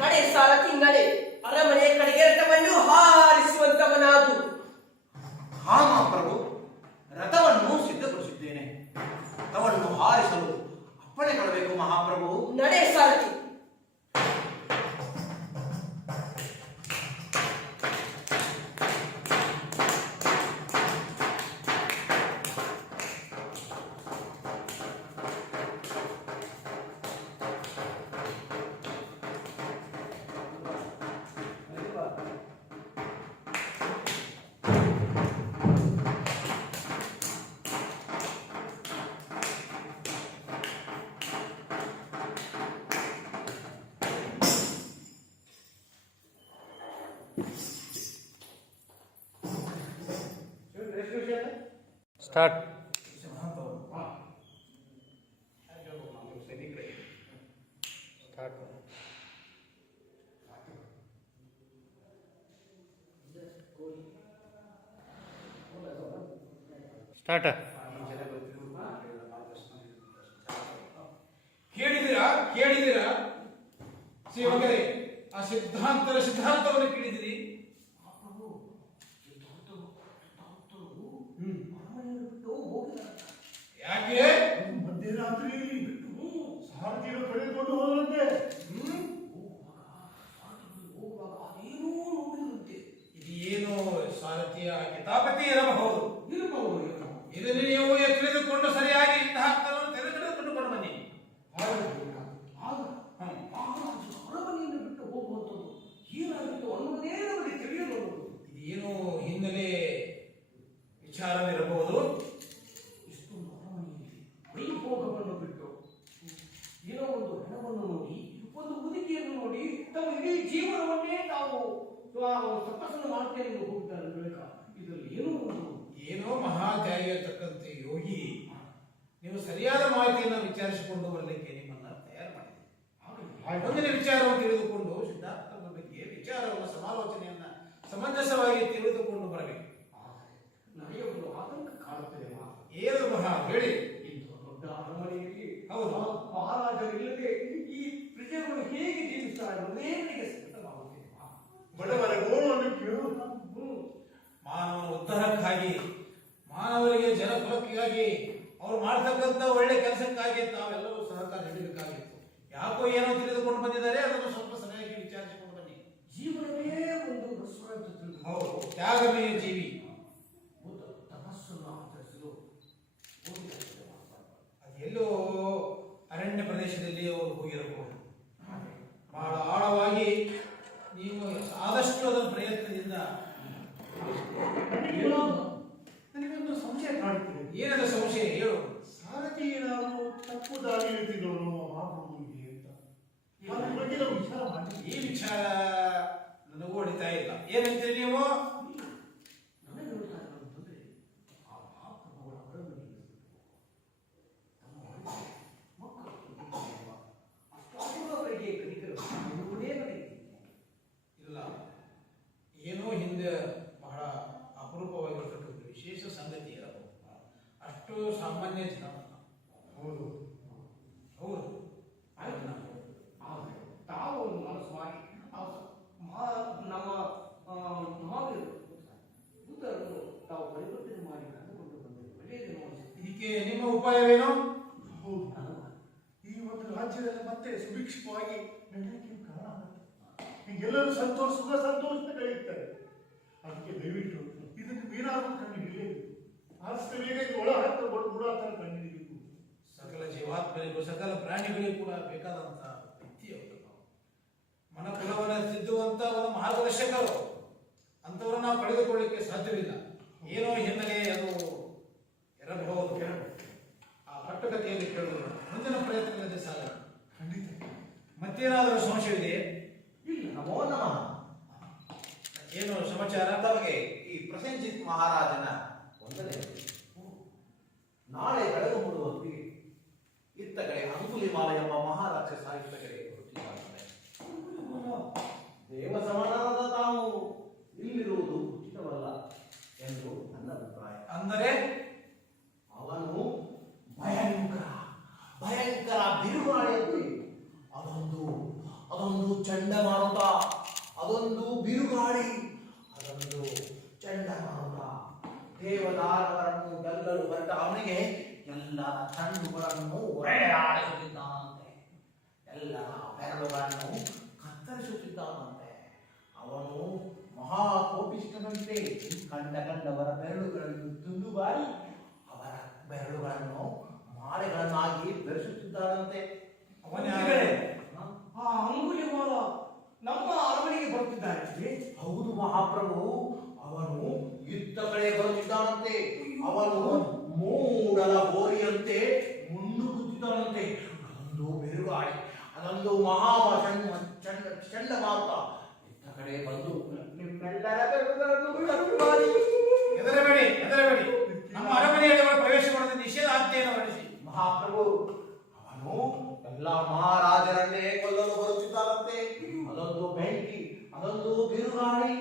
ನಡೆ ಸಾರಥಿ ನಡೆ, ಅರಮನೆ ಕಡೆಗೆ ರಥವನ್ನು ಹಾರಿಸುವಂತವನಾದು. ಹಾ ಮಹಾಪ್ರಭು, ರಥವನ್ನು ಸಿದ್ಧಪಡಿಸಿದ್ದೇನೆ. ರಥವನ್ನು ಹಾರಿಸಲು ಅಪ್ಪಣೆ ಕೊಡಬೇಕು ಮಹಾಪ್ರಭು. ನಡೆ ಸಾರಥಿ. ಸ್ಟಾರ್ಟ್. ಸ್ಟಾರ್ಟ್. ಕೇಳಿದಿರಾ ಸೇವಕರೇ, ಆ ಸಿದ್ಧಾಂತವನ್ನು ಕೇಳಿದಿರಿ? ಯಾಕೆ ಮಧ್ಯರಾತ್ರಿಯಲ್ಲಿ ಬಿಟ್ಟು ಸಾರಥಿಯನ್ನು ಕರೆದುಕೊಂಡು ಹೋದಂತೆ. ಹೋಗುವಾಗ ಅದೇನೋ ನೋಡಿದಂತೆ. ಇದು ಏನು ಸಾರಥಿಯ ಕಿತಾಪತಿ ಇರಬಹುದು. ಇದನ್ನು ನೀವು ತಿಳಿದುಕೊಂಡು ಸರಿಯಾಗಿ ಸಿದ್ಧಾಂತವನ್ನು ತೆಗೆದುಕೊಂಡು ಬನ್ನಿ. ಅರಮನೆಯನ್ನು ಬಿಟ್ಟು ಹೋಗುವಂಥದ್ದು ಏನಾಗಿತ್ತು ಅನ್ನೋದೇ ನಮಗೆ ತಿಳಿಯಲು. ಇದೇನು ಹಿನ್ನೆಲೆ ವಿಚಾರವಿರಬಹುದು. ಇಷ್ಟೊಂದು ಅರಮನೆಯಲ್ಲಿ ವೈಭೋಗವನ್ನು ಬಿಟ್ಟು ಏನೋ ಒಂದು ಹಣವನ್ನು ನೋಡಿ, ಒಂದು ಮುದುಕಿಯನ್ನು ನೋಡಿ, ತಮ್ಮ ಇಡೀ ಜೀವನವನ್ನೇ ತಾವು ತಪಸ್ಸನ್ನು ಮಾಡ್ತೇನೆ ಎಂದು ಹೋಗ್ತಾರೆ ಬಳಿಕ ಇದರಲ್ಲಿ ಏನೋ ಮಹಾತ್ಯಾಗಿರ್ತಕ್ಕಂಥ ಯೋಗಿ, ನೀವು ಸರಿಯಾದ ಮಾಹಿತಿಯನ್ನು ವಿಚಾರಿಸಿಕೊಂಡು ಬರಲಿಕ್ಕೆ ನಿಮ್ಮನ್ನ ತಯಾರು ಮಾಡಿದೆ. ಮುಂದಿನ ವಿಚಾರವನ್ನು ತಿಳಿದುಕೊಂಡು ಸಿದ್ಧಾರ್ಥನ ಬಗ್ಗೆ ವಿಚಾರವನ್ನು ಸಮಾಲೋಚನೆಯನ್ನ ಸಮಂಜಸವಾಗಿ ತಿಳಿದುಕೊಂಡು ಬರಬೇಕು. ನನಗೆ ಒಂದು ಆತಂಕ ಕಾಡುತ್ತದೆ. ಏನು ಮಹಾ ಹೇಳಿ. ಇಂಥ ದೊಡ್ಡ ಅರಮನೆಯಲ್ಲಿ ಹೌದು, ಮಹಾರಾಜರಿಲ್ಲದೆ ಈ ಪ್ರಜೆಗಳು ಹೇಗೆ ಜೀವಿಸ್ತಾರೆ ಅನ್ನೋದೇ ನನಗೆ ಸಂಕಟವಾಗುತ್ತದೆ. ಬಡವರ ಗೋಳನ್ನು ಕೇಳುವುದು ಮಾನವನ ಉದ್ಧಾರಕ್ಕಾಗಿ, ಮಾನವರಿಗೆ ಜನಕುಲಕ್ಕಾಗಿ, ಅವ್ರು ಮಾಡ್ತಕ್ಕಂಥ ಒಳ್ಳೆ ಕೆಲಸಕ್ಕಾಗಿ ತಾವೆಲ್ಲರೂ ಸಹಕಾರ ನೀಡಬೇಕಾಗಿತ್ತು. ಯಾಕೋ ಏನೋ ತಿಳಿದುಕೊಂಡು ಬಂದಿದ್ದಾರೆ, ಅದನ್ನು ಸ್ವಲ್ಪ ಸರಿಯಾಗಿ ವಿಚಾರಿಸಿಕೊಂಡು ಬನ್ನಿ. ಜೀವನವೇ ಒಂದು ರಸ್ವ ಅಂತ ತಿಳಿದು ಹೌದು, ತ್ಯಾಗಮಯ ಜೀವಿ. ತಪಸ್ಸನ್ನು ಆಚರಿಸಲು ಅದೆಲ್ಲೋ ಅರಣ್ಯ ಪ್ರದೇಶದಲ್ಲಿ ಅವರು ಹೋಗಿರಬಹುದು. ಬಹಳ ಆಳವಾಗಿ ನೀವು ಆದಷ್ಟು ಅದರ ಪ್ರಯತ್ನದಿಂದ. ನನಗೊಂದು ಸಂಶಯ ಕಾಡುತ್ತದೆ. ಏನದ ಸಂಶಯ ಹೇಳು. ಸಾರಥಿ ಏನಾದರೂ ತಪ್ಪು ದಾರಿ ಹಿಡಿದಿದ್ದವರು ಮಹಾಪ್ರಭುವಿಗೆ ಅಂತ ಅದ್ರ ಬಗ್ಗೆ ನಾವು ವಿಚಾರ ಮಾಡಿದ್ವಿ. ಈ ವಿಚಾರ ನನಗೂ ಹೊಡಿತಾ ಇಲ್ಲ. ಏನಂತೀರಿ ನೀವು? ನನಗೆ ಹೇಳ್ತಾ ಇರೋದಂತಂದ್ರೆ ಆ ಮಹಾಪ್ರಭುಗಳ ಅರಮನೆಯಲ್ಲಿ ಅಷ್ಟಾವರಿಗೆ ಕಲಿಕರು ಇಲ್ಲ, ಏನೋ ಹಿಂದೆ ಬಹಳ ಅಪರೂಪವಾಗಿರ್ತಕ್ಕಂಥ ವಿಶೇಷ ಸಂಗತಿ ಇರಬಹುದು. ಅಷ್ಟು ಸಾಮಾನ್ಯ ಜನ. ಹೌದು ಹೌದು, ತಾವು ಒಂದು ಮನಸ್ಸು ಮಾಡಿ ನಮ್ಮ ಮಹಾವೀರರು ಬುದ್ಧರನ್ನು ತಾವು ಪರಿವರ್ತನೆ ಮಾಡಿ ಕರೆದುಕೊಂಡು ಬಂದರೆ ಒಳ್ಳೆಯದೇನೋ ಅನಿಸುತ್ತೆ. ಇದಕ್ಕೆ ನಿಮ್ಮ ಉಪಾಯವೇನು? ಹೌದು. ಈ ಒಂದು ರಾಜ್ಯದಲ್ಲಿ ಮತ್ತೆ ಸುಭಿಕ್ಷವಾಗಿ ನಡೆಯಲಿಕ್ಕೆ ಕಾರಣ ಆಗುತ್ತೆ. ಎಲ್ಲರೂ ಸುಖ ಸಂತೋಷ ಕಳೆಯುತ್ತಾರೆ. ಅದಕ್ಕೆ ದಯವಿಟ್ಟು ಇದನ್ನು ಏನಾದರೂ ಕಂಡು ಹಿಡಿಯಬೇಕು. ಆದಷ್ಟು ಬೇಗ ಇದು ಒಳ ಹತ್ತ ಗುಡಾತರ ಕಂಡು ಹಿಡಿಯಬೇಕು. ಸಕಲ ಜೀವಾತ್ಮರಿಗೂ ಸಕಲ ಪ್ರಾಣಿಗಳಿಗೂ ಕೂಡ ಬೇಕಾದಂತ ವ್ಯಕ್ತಿ ಅವರು. ಮನಕುಲವನ್ನು ತಿದ್ದುವಂತ ಒಂದು ಮಾರ್ಗದರ್ಶಕರು. ಅಂತವರನ್ನು ನಾವು ಪಡೆದುಕೊಳ್ಳಿಕ್ಕೆ ಸಾಧ್ಯವಿಲ್ಲ. ಏನೋ ಹಿನ್ನೆಲೆ ಅದು ಇರಬಹುದು. ಆ ಕಟ್ಟುಕತೆಯಲ್ಲಿ ಕೇಳಿದ್ರು ಮುಂದಿನ ಪ್ರಯತ್ನಗಳಲ್ಲಿ ಸಾಲ. ಖಂಡಿತ. ಮತ್ತೇನಾದರೂ ಸಂಶಯವಿದೆ? ಇಲ್ಲ, ನಮೋ ನಮಃ. ಏನು ಸಮಾಚಾರ? ತಮಗೆ ಈ ಪ್ರಸೇನಜಿತ್ ಮಹಾರಾಜನ ವಂದನೆ. ನಾಳೆ ಬೆಳಗು ಮೂಡುವ ಹೊತ್ತಿಗೆ ಇತ್ತ ಕಡೆ ಅಂಗುಲಿಮಾಲ ಎಂಬ ಮಹಾರಾಕ್ಷಸ ಇತ್ತ ಕಡೆ ಹೊರಟಿದ್ದಾನೆ. ದೇವ ಸಮಾನವಾದ ತಾವು ಇಲ್ಲಿರುವುದು ಉಚಿತವಲ್ಲ ಎಂದು ನನ್ನ ಅಭಿಪ್ರಾಯ. ಅಂದರೆ ಅವನು ಭಯಂಕರ ಭಯಂಕರ ಬಿರುಗಾಳಿಯಲ್ಲಿ ಅದೊಂದು ಅದೊಂದು ಚಂಡಮಾರುತ, ಅದೊಂದು ಬಿರುಗಾಳಿ, ಅದೊಂದು ಚಂಡಮಾರುತ. ದೇವದಾನವರನ್ನು ಗೆಲ್ಲಲು ಹೊರಟ ಅವನಿಗೆ ಎಲ್ಲ ಕಣ್ಣುಗಳನ್ನು ಒರೆಯಾಡಿಸುತ್ತಿದ್ದಾನಂತೆ, ಎಲ್ಲರ ಬೆರಳುಗಳನ್ನು ಕತ್ತರಿಸುತ್ತಿದ್ದಾನಂತೆ. ಅವನು ಮಹಾ ಕೋಪಿಷ್ಠನಂತೆ ಕಂಡವರ ಬೆರಳುಗಳನ್ನು ತುಂಡುಬಾರಿ ಅವರ ಬೆರಳುಗಳನ್ನು ಮಾಲೆಗಳನ್ನಾಗಿ ಬೆರೆಸುತ್ತಿದ್ದಾನಂತೆ. ಆ ಅಂಗುಲಿಮಾಲ ನಮ್ಮ ಅರಮನೆಗೆ ಬರುತ್ತಿದ್ದಾರೆ. ಹೌದು ಮಹಾಪ್ರಭು, ಅವನು ಯುದ್ಧ ಕಡೆ ಬರುತ್ತಿದ್ದಾನಂತೆ. ಅವನು ಮೂಡಲ ಹೋರಿಯಂತೆ ಮುನ್ನುಗ್ಗುತ್ತಿದ್ದಾನಂತೆ. ಅದೊಂದು ಬಿರುಗಾಳಿ, ಅದೊಂದು ಮಹಾ ಚಂಡಮಾರುತ ಯುದ್ಧ ಕಡೆ ಬಂದು ನಿಮ್ಮೆಲ್ಲರ ಬೆರಳುಗಳನ್ನು ಕಟ್ಟು ಮಾಡಿ. ಹೆದರಬೇಡಿ, ಹೆದರಬೇಡಿ. ನಮ್ಮ ಅರಮನೆಯಲ್ಲಿ ಅವರ ಪ್ರವೇಶ ಮಾಡದ ನಿಷೇಧ ಆಜ್ಞೆಯನ್ನು ಹೊರಡಿಸಿ. ಮಹಾಪ್ರಭು, ಅವನು ಎಲ್ಲ ಮಹಾರಾಜರನ್ನೇ ಕೊಲ್ಲಲು ಬರುತ್ತಿದ್ದಾನಂತೆ. ಅದೊಂದು ಬೆಂಕಿ, ಅದೊಂದು ಬಿರುಗಾಳಿ.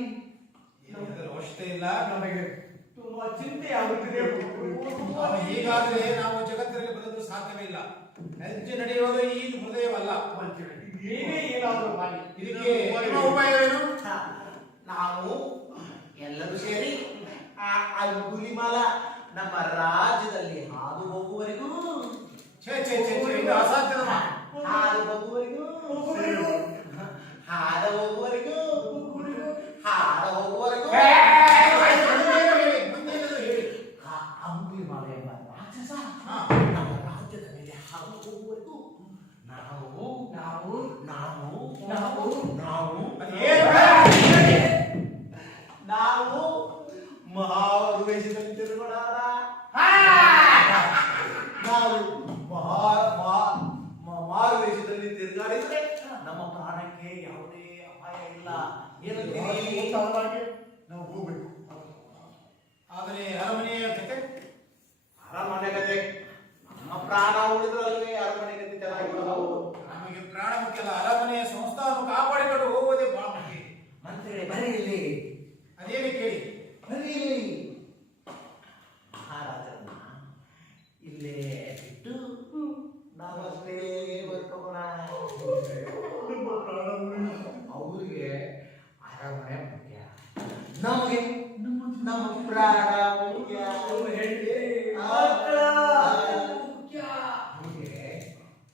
ಇದರ ಅವಶ್ಯಕತೆ ಇಲ್ಲ. ನಮಗೆ ತುಂಬಾ ಚಿಂತೆ ಆಗುತ್ತಿದೆ. ಹೀಗಾದ್ರೆ ನಾವು ಜಗತ್ತಿನಲ್ಲಿ ಬದುಕಲು ಸಾಧ್ಯವಿಲ್ಲ. ಹೆಜ್ಜೆ ನಡೆಯುವುದು ಈ ಹೃದಯವಲ್ಲ. ನೀವೇ ಏನಾದರೂ ಮಾಡಿ. ಇದಕ್ಕೆ ನಿಮ್ಮ ಉಪಾಯವೇನು? ನಾವು ಎಲ್ಲರೂ ಸೇರಿ ಆ ಅಂಗುಲಿಮಾಲ ನಮ್ಮ ರಾಜ್ಯದಲ್ಲಿ ಹಾದು ಹೋಗುವವರೆಗೂ, ಛೇ ಛೇ ಛೇ ಛೇ, ಇದು ಅಸಾಧ್ಯದ ಮಾತು. ಹಾದು ಹೋಗುವವರೆಗೂ, ಹಾದ ಹೋಗುವವರೆಗೂ, ಹಾದ ಹೋಗುವವರೆಗೂ ಆ ಅಂಗುಲಿಮಾಲ ಎಂಬ ರಾಕ್ಷಸ ನಮ್ಮ ರಾಜ್ಯದ ಮೇಲೆ ಹಾದು ಹೋಗುವವರೆಗೂ ನಾವು ನಾವು ನಾವು ನಾವು ನಾವು ನಾವು ಮಹಾವೇಷದಲ್ಲಿ ತಿರುಗಾಡ, ನಾವು ಮಾರುವೇಷದಲ್ಲಿ ತಿರುಗಾಡಿದ್ರೆ ನಮ್ಮ ಪ್ರಾಣಕ್ಕೆ ಯಾವುದೇ ಅಪಾಯ ಇಲ್ಲ. ಏನಂತೀರಿ? ನಾವು ಹೋಗ್ಬೇಕು. ಆದರೆ ಅರಮನೆಯ ಕತೆ, ಅರಮನೆ ಕತೆ ನಮ್ಮ ಪ್ರಾಣ ಉಳಿದ್ರಲ್ವೇ ಅರಮನೆ ಕತೆ ಚೆನ್ನಾಗಿರೋದು. ನಮಗೆ ಪ್ರಾಣ ಮುಖ್ಯ ಅಲ್ಲ, ಅರಮನೆಯ ಸಂಸ್ಥಾನವನ್ನು ಕಾಪಾಡಿಕೊಂಡು ಹೋಗೋದೇ ಬಹಳ ಮುಖ್ಯ. ಮಂತ್ರಿ ಬರೀ ಇಲ್ಲಿ, ಅದೇನು ಕೇಳಿ. ಬರೀ ಇಲ್ಲಿ ಮಹಾರಾಜರನ್ನ ಇಲ್ಲೇ ಬಿಟ್ಟು ನಾವಷ್ಟೇ ಬರ್ಕೋಣ. ನಮ್ಮ ಪ್ರಾಣ ಉಳಿಯಿತು. ಅವ್ರಿಗೆ ಅರಮನೆ ಮುಖ್ಯ, ನಮಗೆ ನಮ್ಮ ಪ್ರಾಣ ಮುಖ್ಯ. ನಮಗೆ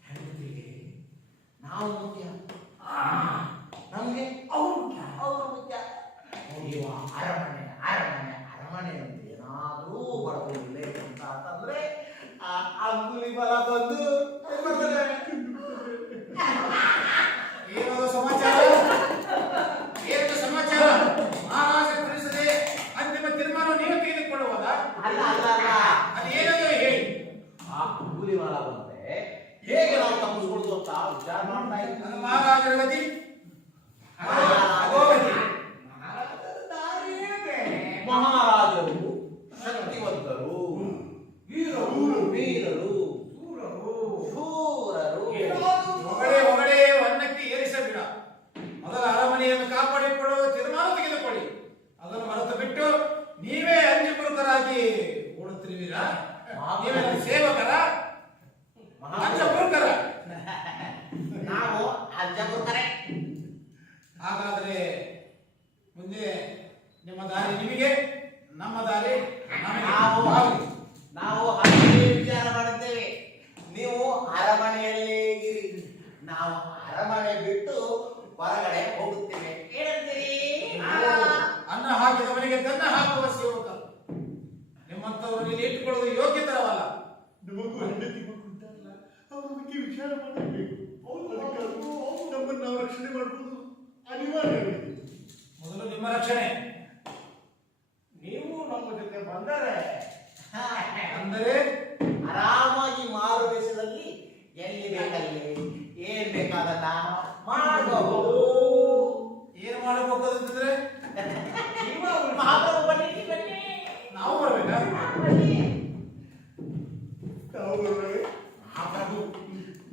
ಹೆಂಡತಿಗೆ ನಾವು ಮುಖ್ಯ, ನಮಗೆ ಅವ್ರು ಮುಖ್ಯ, ಅವ್ರು ಮುಖ್ಯ. ನೀವು ಅರಮನೆ ಅರಮನೆ ಅರಮನೆ ಅಂತ ಏನಾದ್ರೂ ಬಡದಿಲ್ಲ ಅಂತಂದ್ರೆ ಆ ಅಂಗುಲಿಮಾಲ ಬಂದು ಏನದು ಸಮಾಚಾರ? ಏನು ಸಮಾಚಾರ? ಮಹಾರಾಜ ತಿಳಿಸದೆ ಅಂತಿಮ ತೀರ್ಮಾನ ನೀವು ತೆಗೆದುಕೊಳ್ಳುವುದಾ? ಅಲ್ಲ ಅಲ್ಲ ಅಲ್ಲ, ಅದೇನದು ಹೇಳಿ. ಆ ಅಂಗುಲಿಮಾಲ ಬಂದ್ರೆ ಹೇಗೆ ನಾವು ತಪ್ಪಿಸ್ಕೊಳ್ದು ಅಂತ ವಿಚಾರ ಮಾಡ್ತಾ ನನ್ನ ಇದ್ದೀವಿ. ಮಹಾರಾಜರ ಗತಿ ಮಹಾರಾಜರು ಶಕ್ತಿವಂತರು, ವೀರರು, ವೀರರು, ಶೂರರು, ಶೂರರು. ಹೊಗಡೆ ಹೊಗಡೆ ವನ್ನಕ್ಕೆ ಏರಿಸಬೇಡ. ಮೊದಲ ಅರಮನೆಯನ್ನು ಕಾಪಾಡಿಕೊಳ್ಳುವ ತೀರ್ಮಾನ ತೆಗೆದುಕೊಳ್ಳಿ. ಅದನ್ನು ಮರೆತು ಬಿಟ್ಟು ನೀವೇ ಅಂಜಪುರಕರಾಗಿ ಓಡುತ್ತಿರುವಿರಾ? ನೀವೇ ಸೇವಕರ, ಅಂಜಪುರಕರ? ನಾವು ಅಜ್ಜಪುರ್ಕರೆ. ಹಾಗಾದ್ರೆ ಮುಂದೆ ನಿಮ್ಮ ದಾರಿ ನಿಮಗೆ, ನಮ್ಮ ದಾರಿ ನಾವು ನಮಗೆ. ನಾವು ಹಾಗೆ ವಿಚಾರ ಮಾಡುತ್ತೇವೆ. ನೀವು ಅರಮನೆಯಲ್ಲೇ ಇರಿ, ನಾವು ಅರಮನೆ ಬಿಟ್ಟು ಹೊರಗಡೆ ಹೋಗುತ್ತೇವೆ. ಏನಂತೀರಿ? ಅನ್ನ ಹಾಕಿದವನಿಗೆ ತನ್ನ ಹಾಕುವ ಸೇವಕ. ನಿಮ್ಮಂತವರು ಇಲ್ಲಿ ಇಟ್ಟುಕೊಳ್ಳುವುದು ಯೋಗ್ಯತರವಲ್ಲ. ನಮಗೂ ಹೆಂಡತಿ ಮಕ್ಕಳು ಉಂಟಲ್ಲ, ಅವ್ರ ಬಗ್ಗೆ ವಿಚಾರ ಮಾಡಬೇಕು. ಅದಕ್ಕಾಗಿ ನಮ್ಮನ್ನು ನಾವು ರಕ್ಷಣೆ ಮಾಡುವುದು ಅನಿವಾರ್ಯವಿದೆ. ಮೊದಲು ನಿಮ್ಮ ರಕ್ಷಣೆ. ನೀವು ನಮ್ಮ ಜೊತೆ ಬಂದರೆ ಅಂದರೆ ಆರಾಮಾಗಿ ಮಾರುವೇಷದಲ್ಲಿ ಎಲ್ಲಿ ಬೇಕಲ್ಲಿ ಏನ್ ಬೇಕಾದಲ್ಲ ಮಾಡಬಹುದು. ಏನು ಮಾಡಬೇಕು ಅಂತಂದ್ರೆ ಮಹಾಪ್ರಭು ಬನ್ನಿ ಬನ್ನಿ. ನಾವು ಬರ್ಬೇಕಾ? ನಾವು ಬರುವಾಗ ಮಹಾಪ್ರಭು,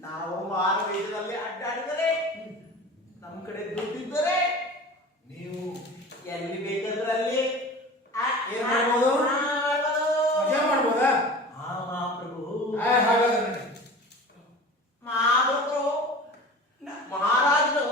ನಾವು ಮಾರುವೇಷದಲ್ಲಿ ಅಡ್ಡಾಡಿದರೆ ನಮ್ಮ ಕಡೆ ದುಡ್ಡಿದ್ದರೆ ನೀವು ಎಲ್ಲಿ ಬೇಕಾದ್ರಲ್ಲಿ ಏನ್ ಮಾಡ್ಬೋದು? ಮಜಾ ಮಾಡ್ಬೋದಾ? ಮಹಾಪ್ರಭು, ಹಾಗಾದ್ರೆ ನೋಡಿ. ಮಹಾರಾಜರು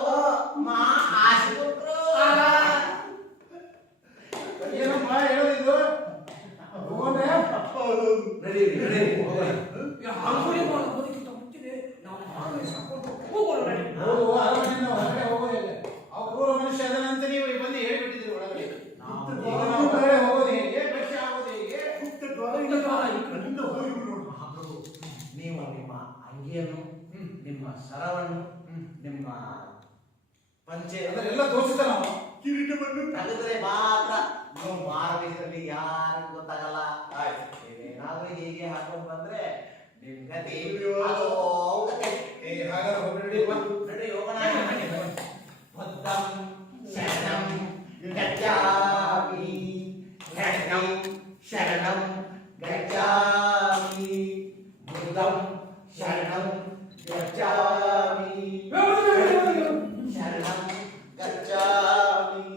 ಪಂಚೆ ಅಂದ್ರೆ ಎಲ್ಲ ತೋರಿಸಿದ ನಾವು ಕಿರೀಟ ಬಂದು ತೆಗೆದ್ರೆ ಮಾತ್ರ ನೀವು ಮಾರ್ಗದಲ್ಲಿ ಯಾರಿಗೂ ಗೊತ್ತಾಗಲ್ಲ. ನೀವೇನಾದ್ರೂ ಹೀಗೆ ಹಾಕೊಂಡು ಬಂದ್ರೆ ನಿಮ್ ಗತಿ ಅದೋ ಗತಿ. ಹಾಗಾದ್ರೆ ಹೊರಗಡೆ ನಡಿ ಹೋಗೋಣ. ಬುದ್ಧಂ ಶರಣಂ ಗಚ್ಚಾಮಿ, ಶರಣಂ ಶರಣಂ ಗಚ್ಚಾಮಿ, ಬುದ್ಧಂ ಶರಣಂ ಗಚ್ಚಾಮಿ, ಶರಣಂ ಗಚ್ಚಾಮಿ.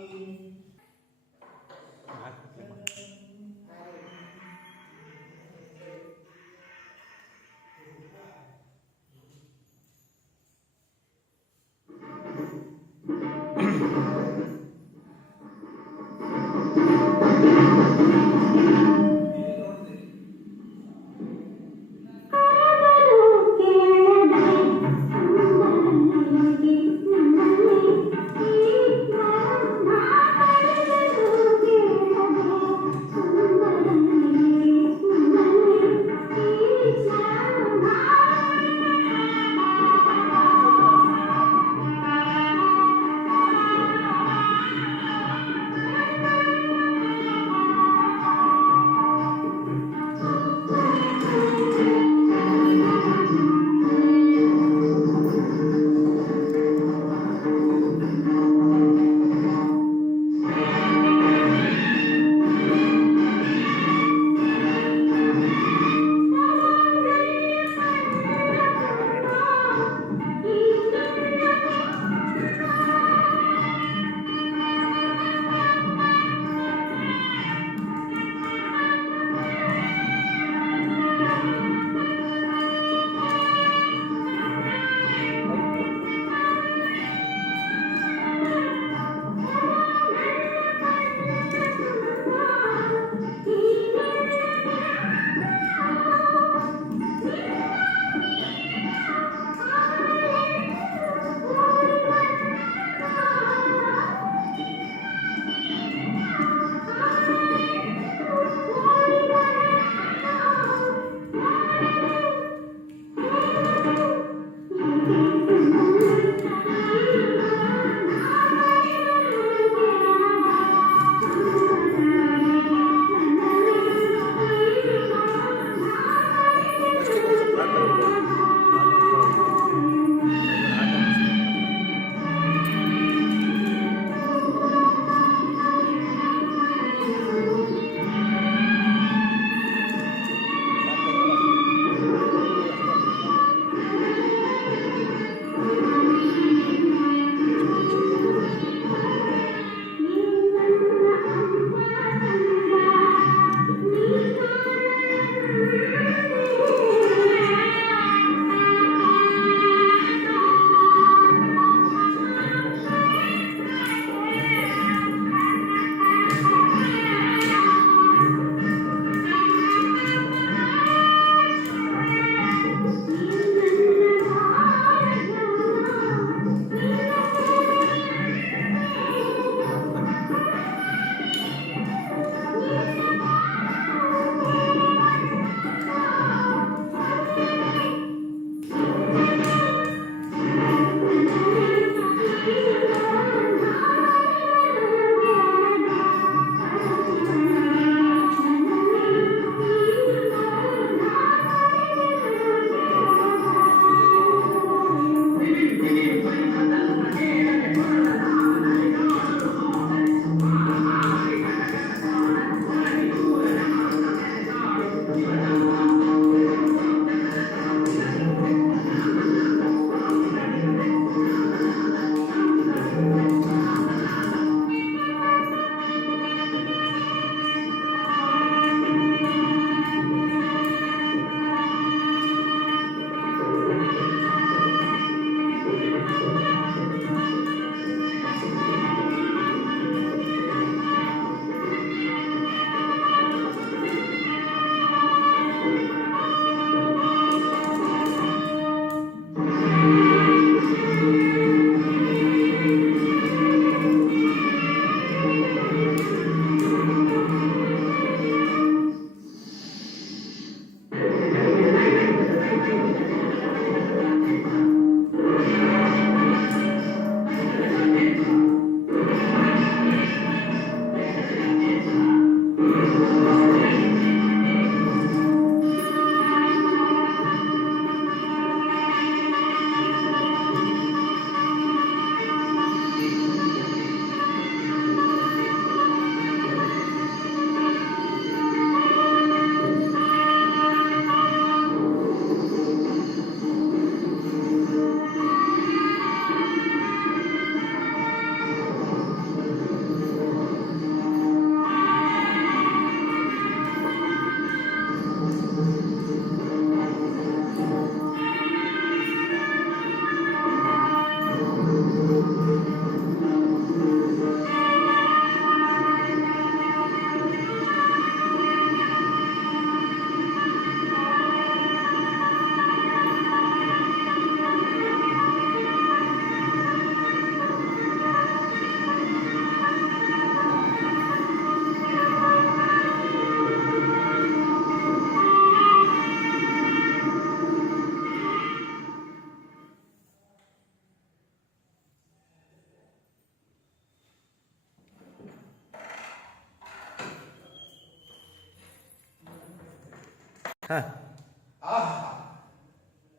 ಆಹಾ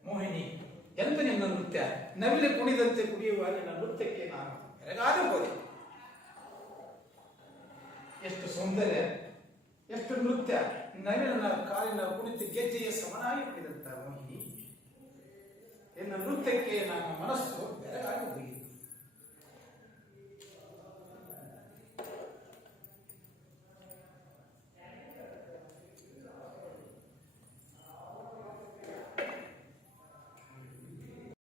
ಮೋಹಿನಿ, ಎಂತ ನಿನ್ನ ನೃತ್ಯ! ನವಿಲೆ ಕುಣಿದಂತೆ ಕುಣಿಯುವ ನಿನ್ನ ನೃತ್ಯಕ್ಕೆ ನಾನು ಬೆರಗಾದೆ ಹೋದೆ. ಎಷ್ಟು ಸೌಂದರ್ಯ, ಎಷ್ಟು ನೃತ್ಯ! ನವಿಲನ ಕಾಲಿನ ಕುಣಿತ ಗೆಜ್ಜೆಯ ಸಮನಾಗಿ ಕುಣಿದಂತ ಮೋಹಿನಿ, ನಿನ್ನ ನೃತ್ಯಕ್ಕೆ ನನ್ನ ಮನಸ್ಸು ಬೆರಗಾಗಿ ಹೋಗಿದೆ.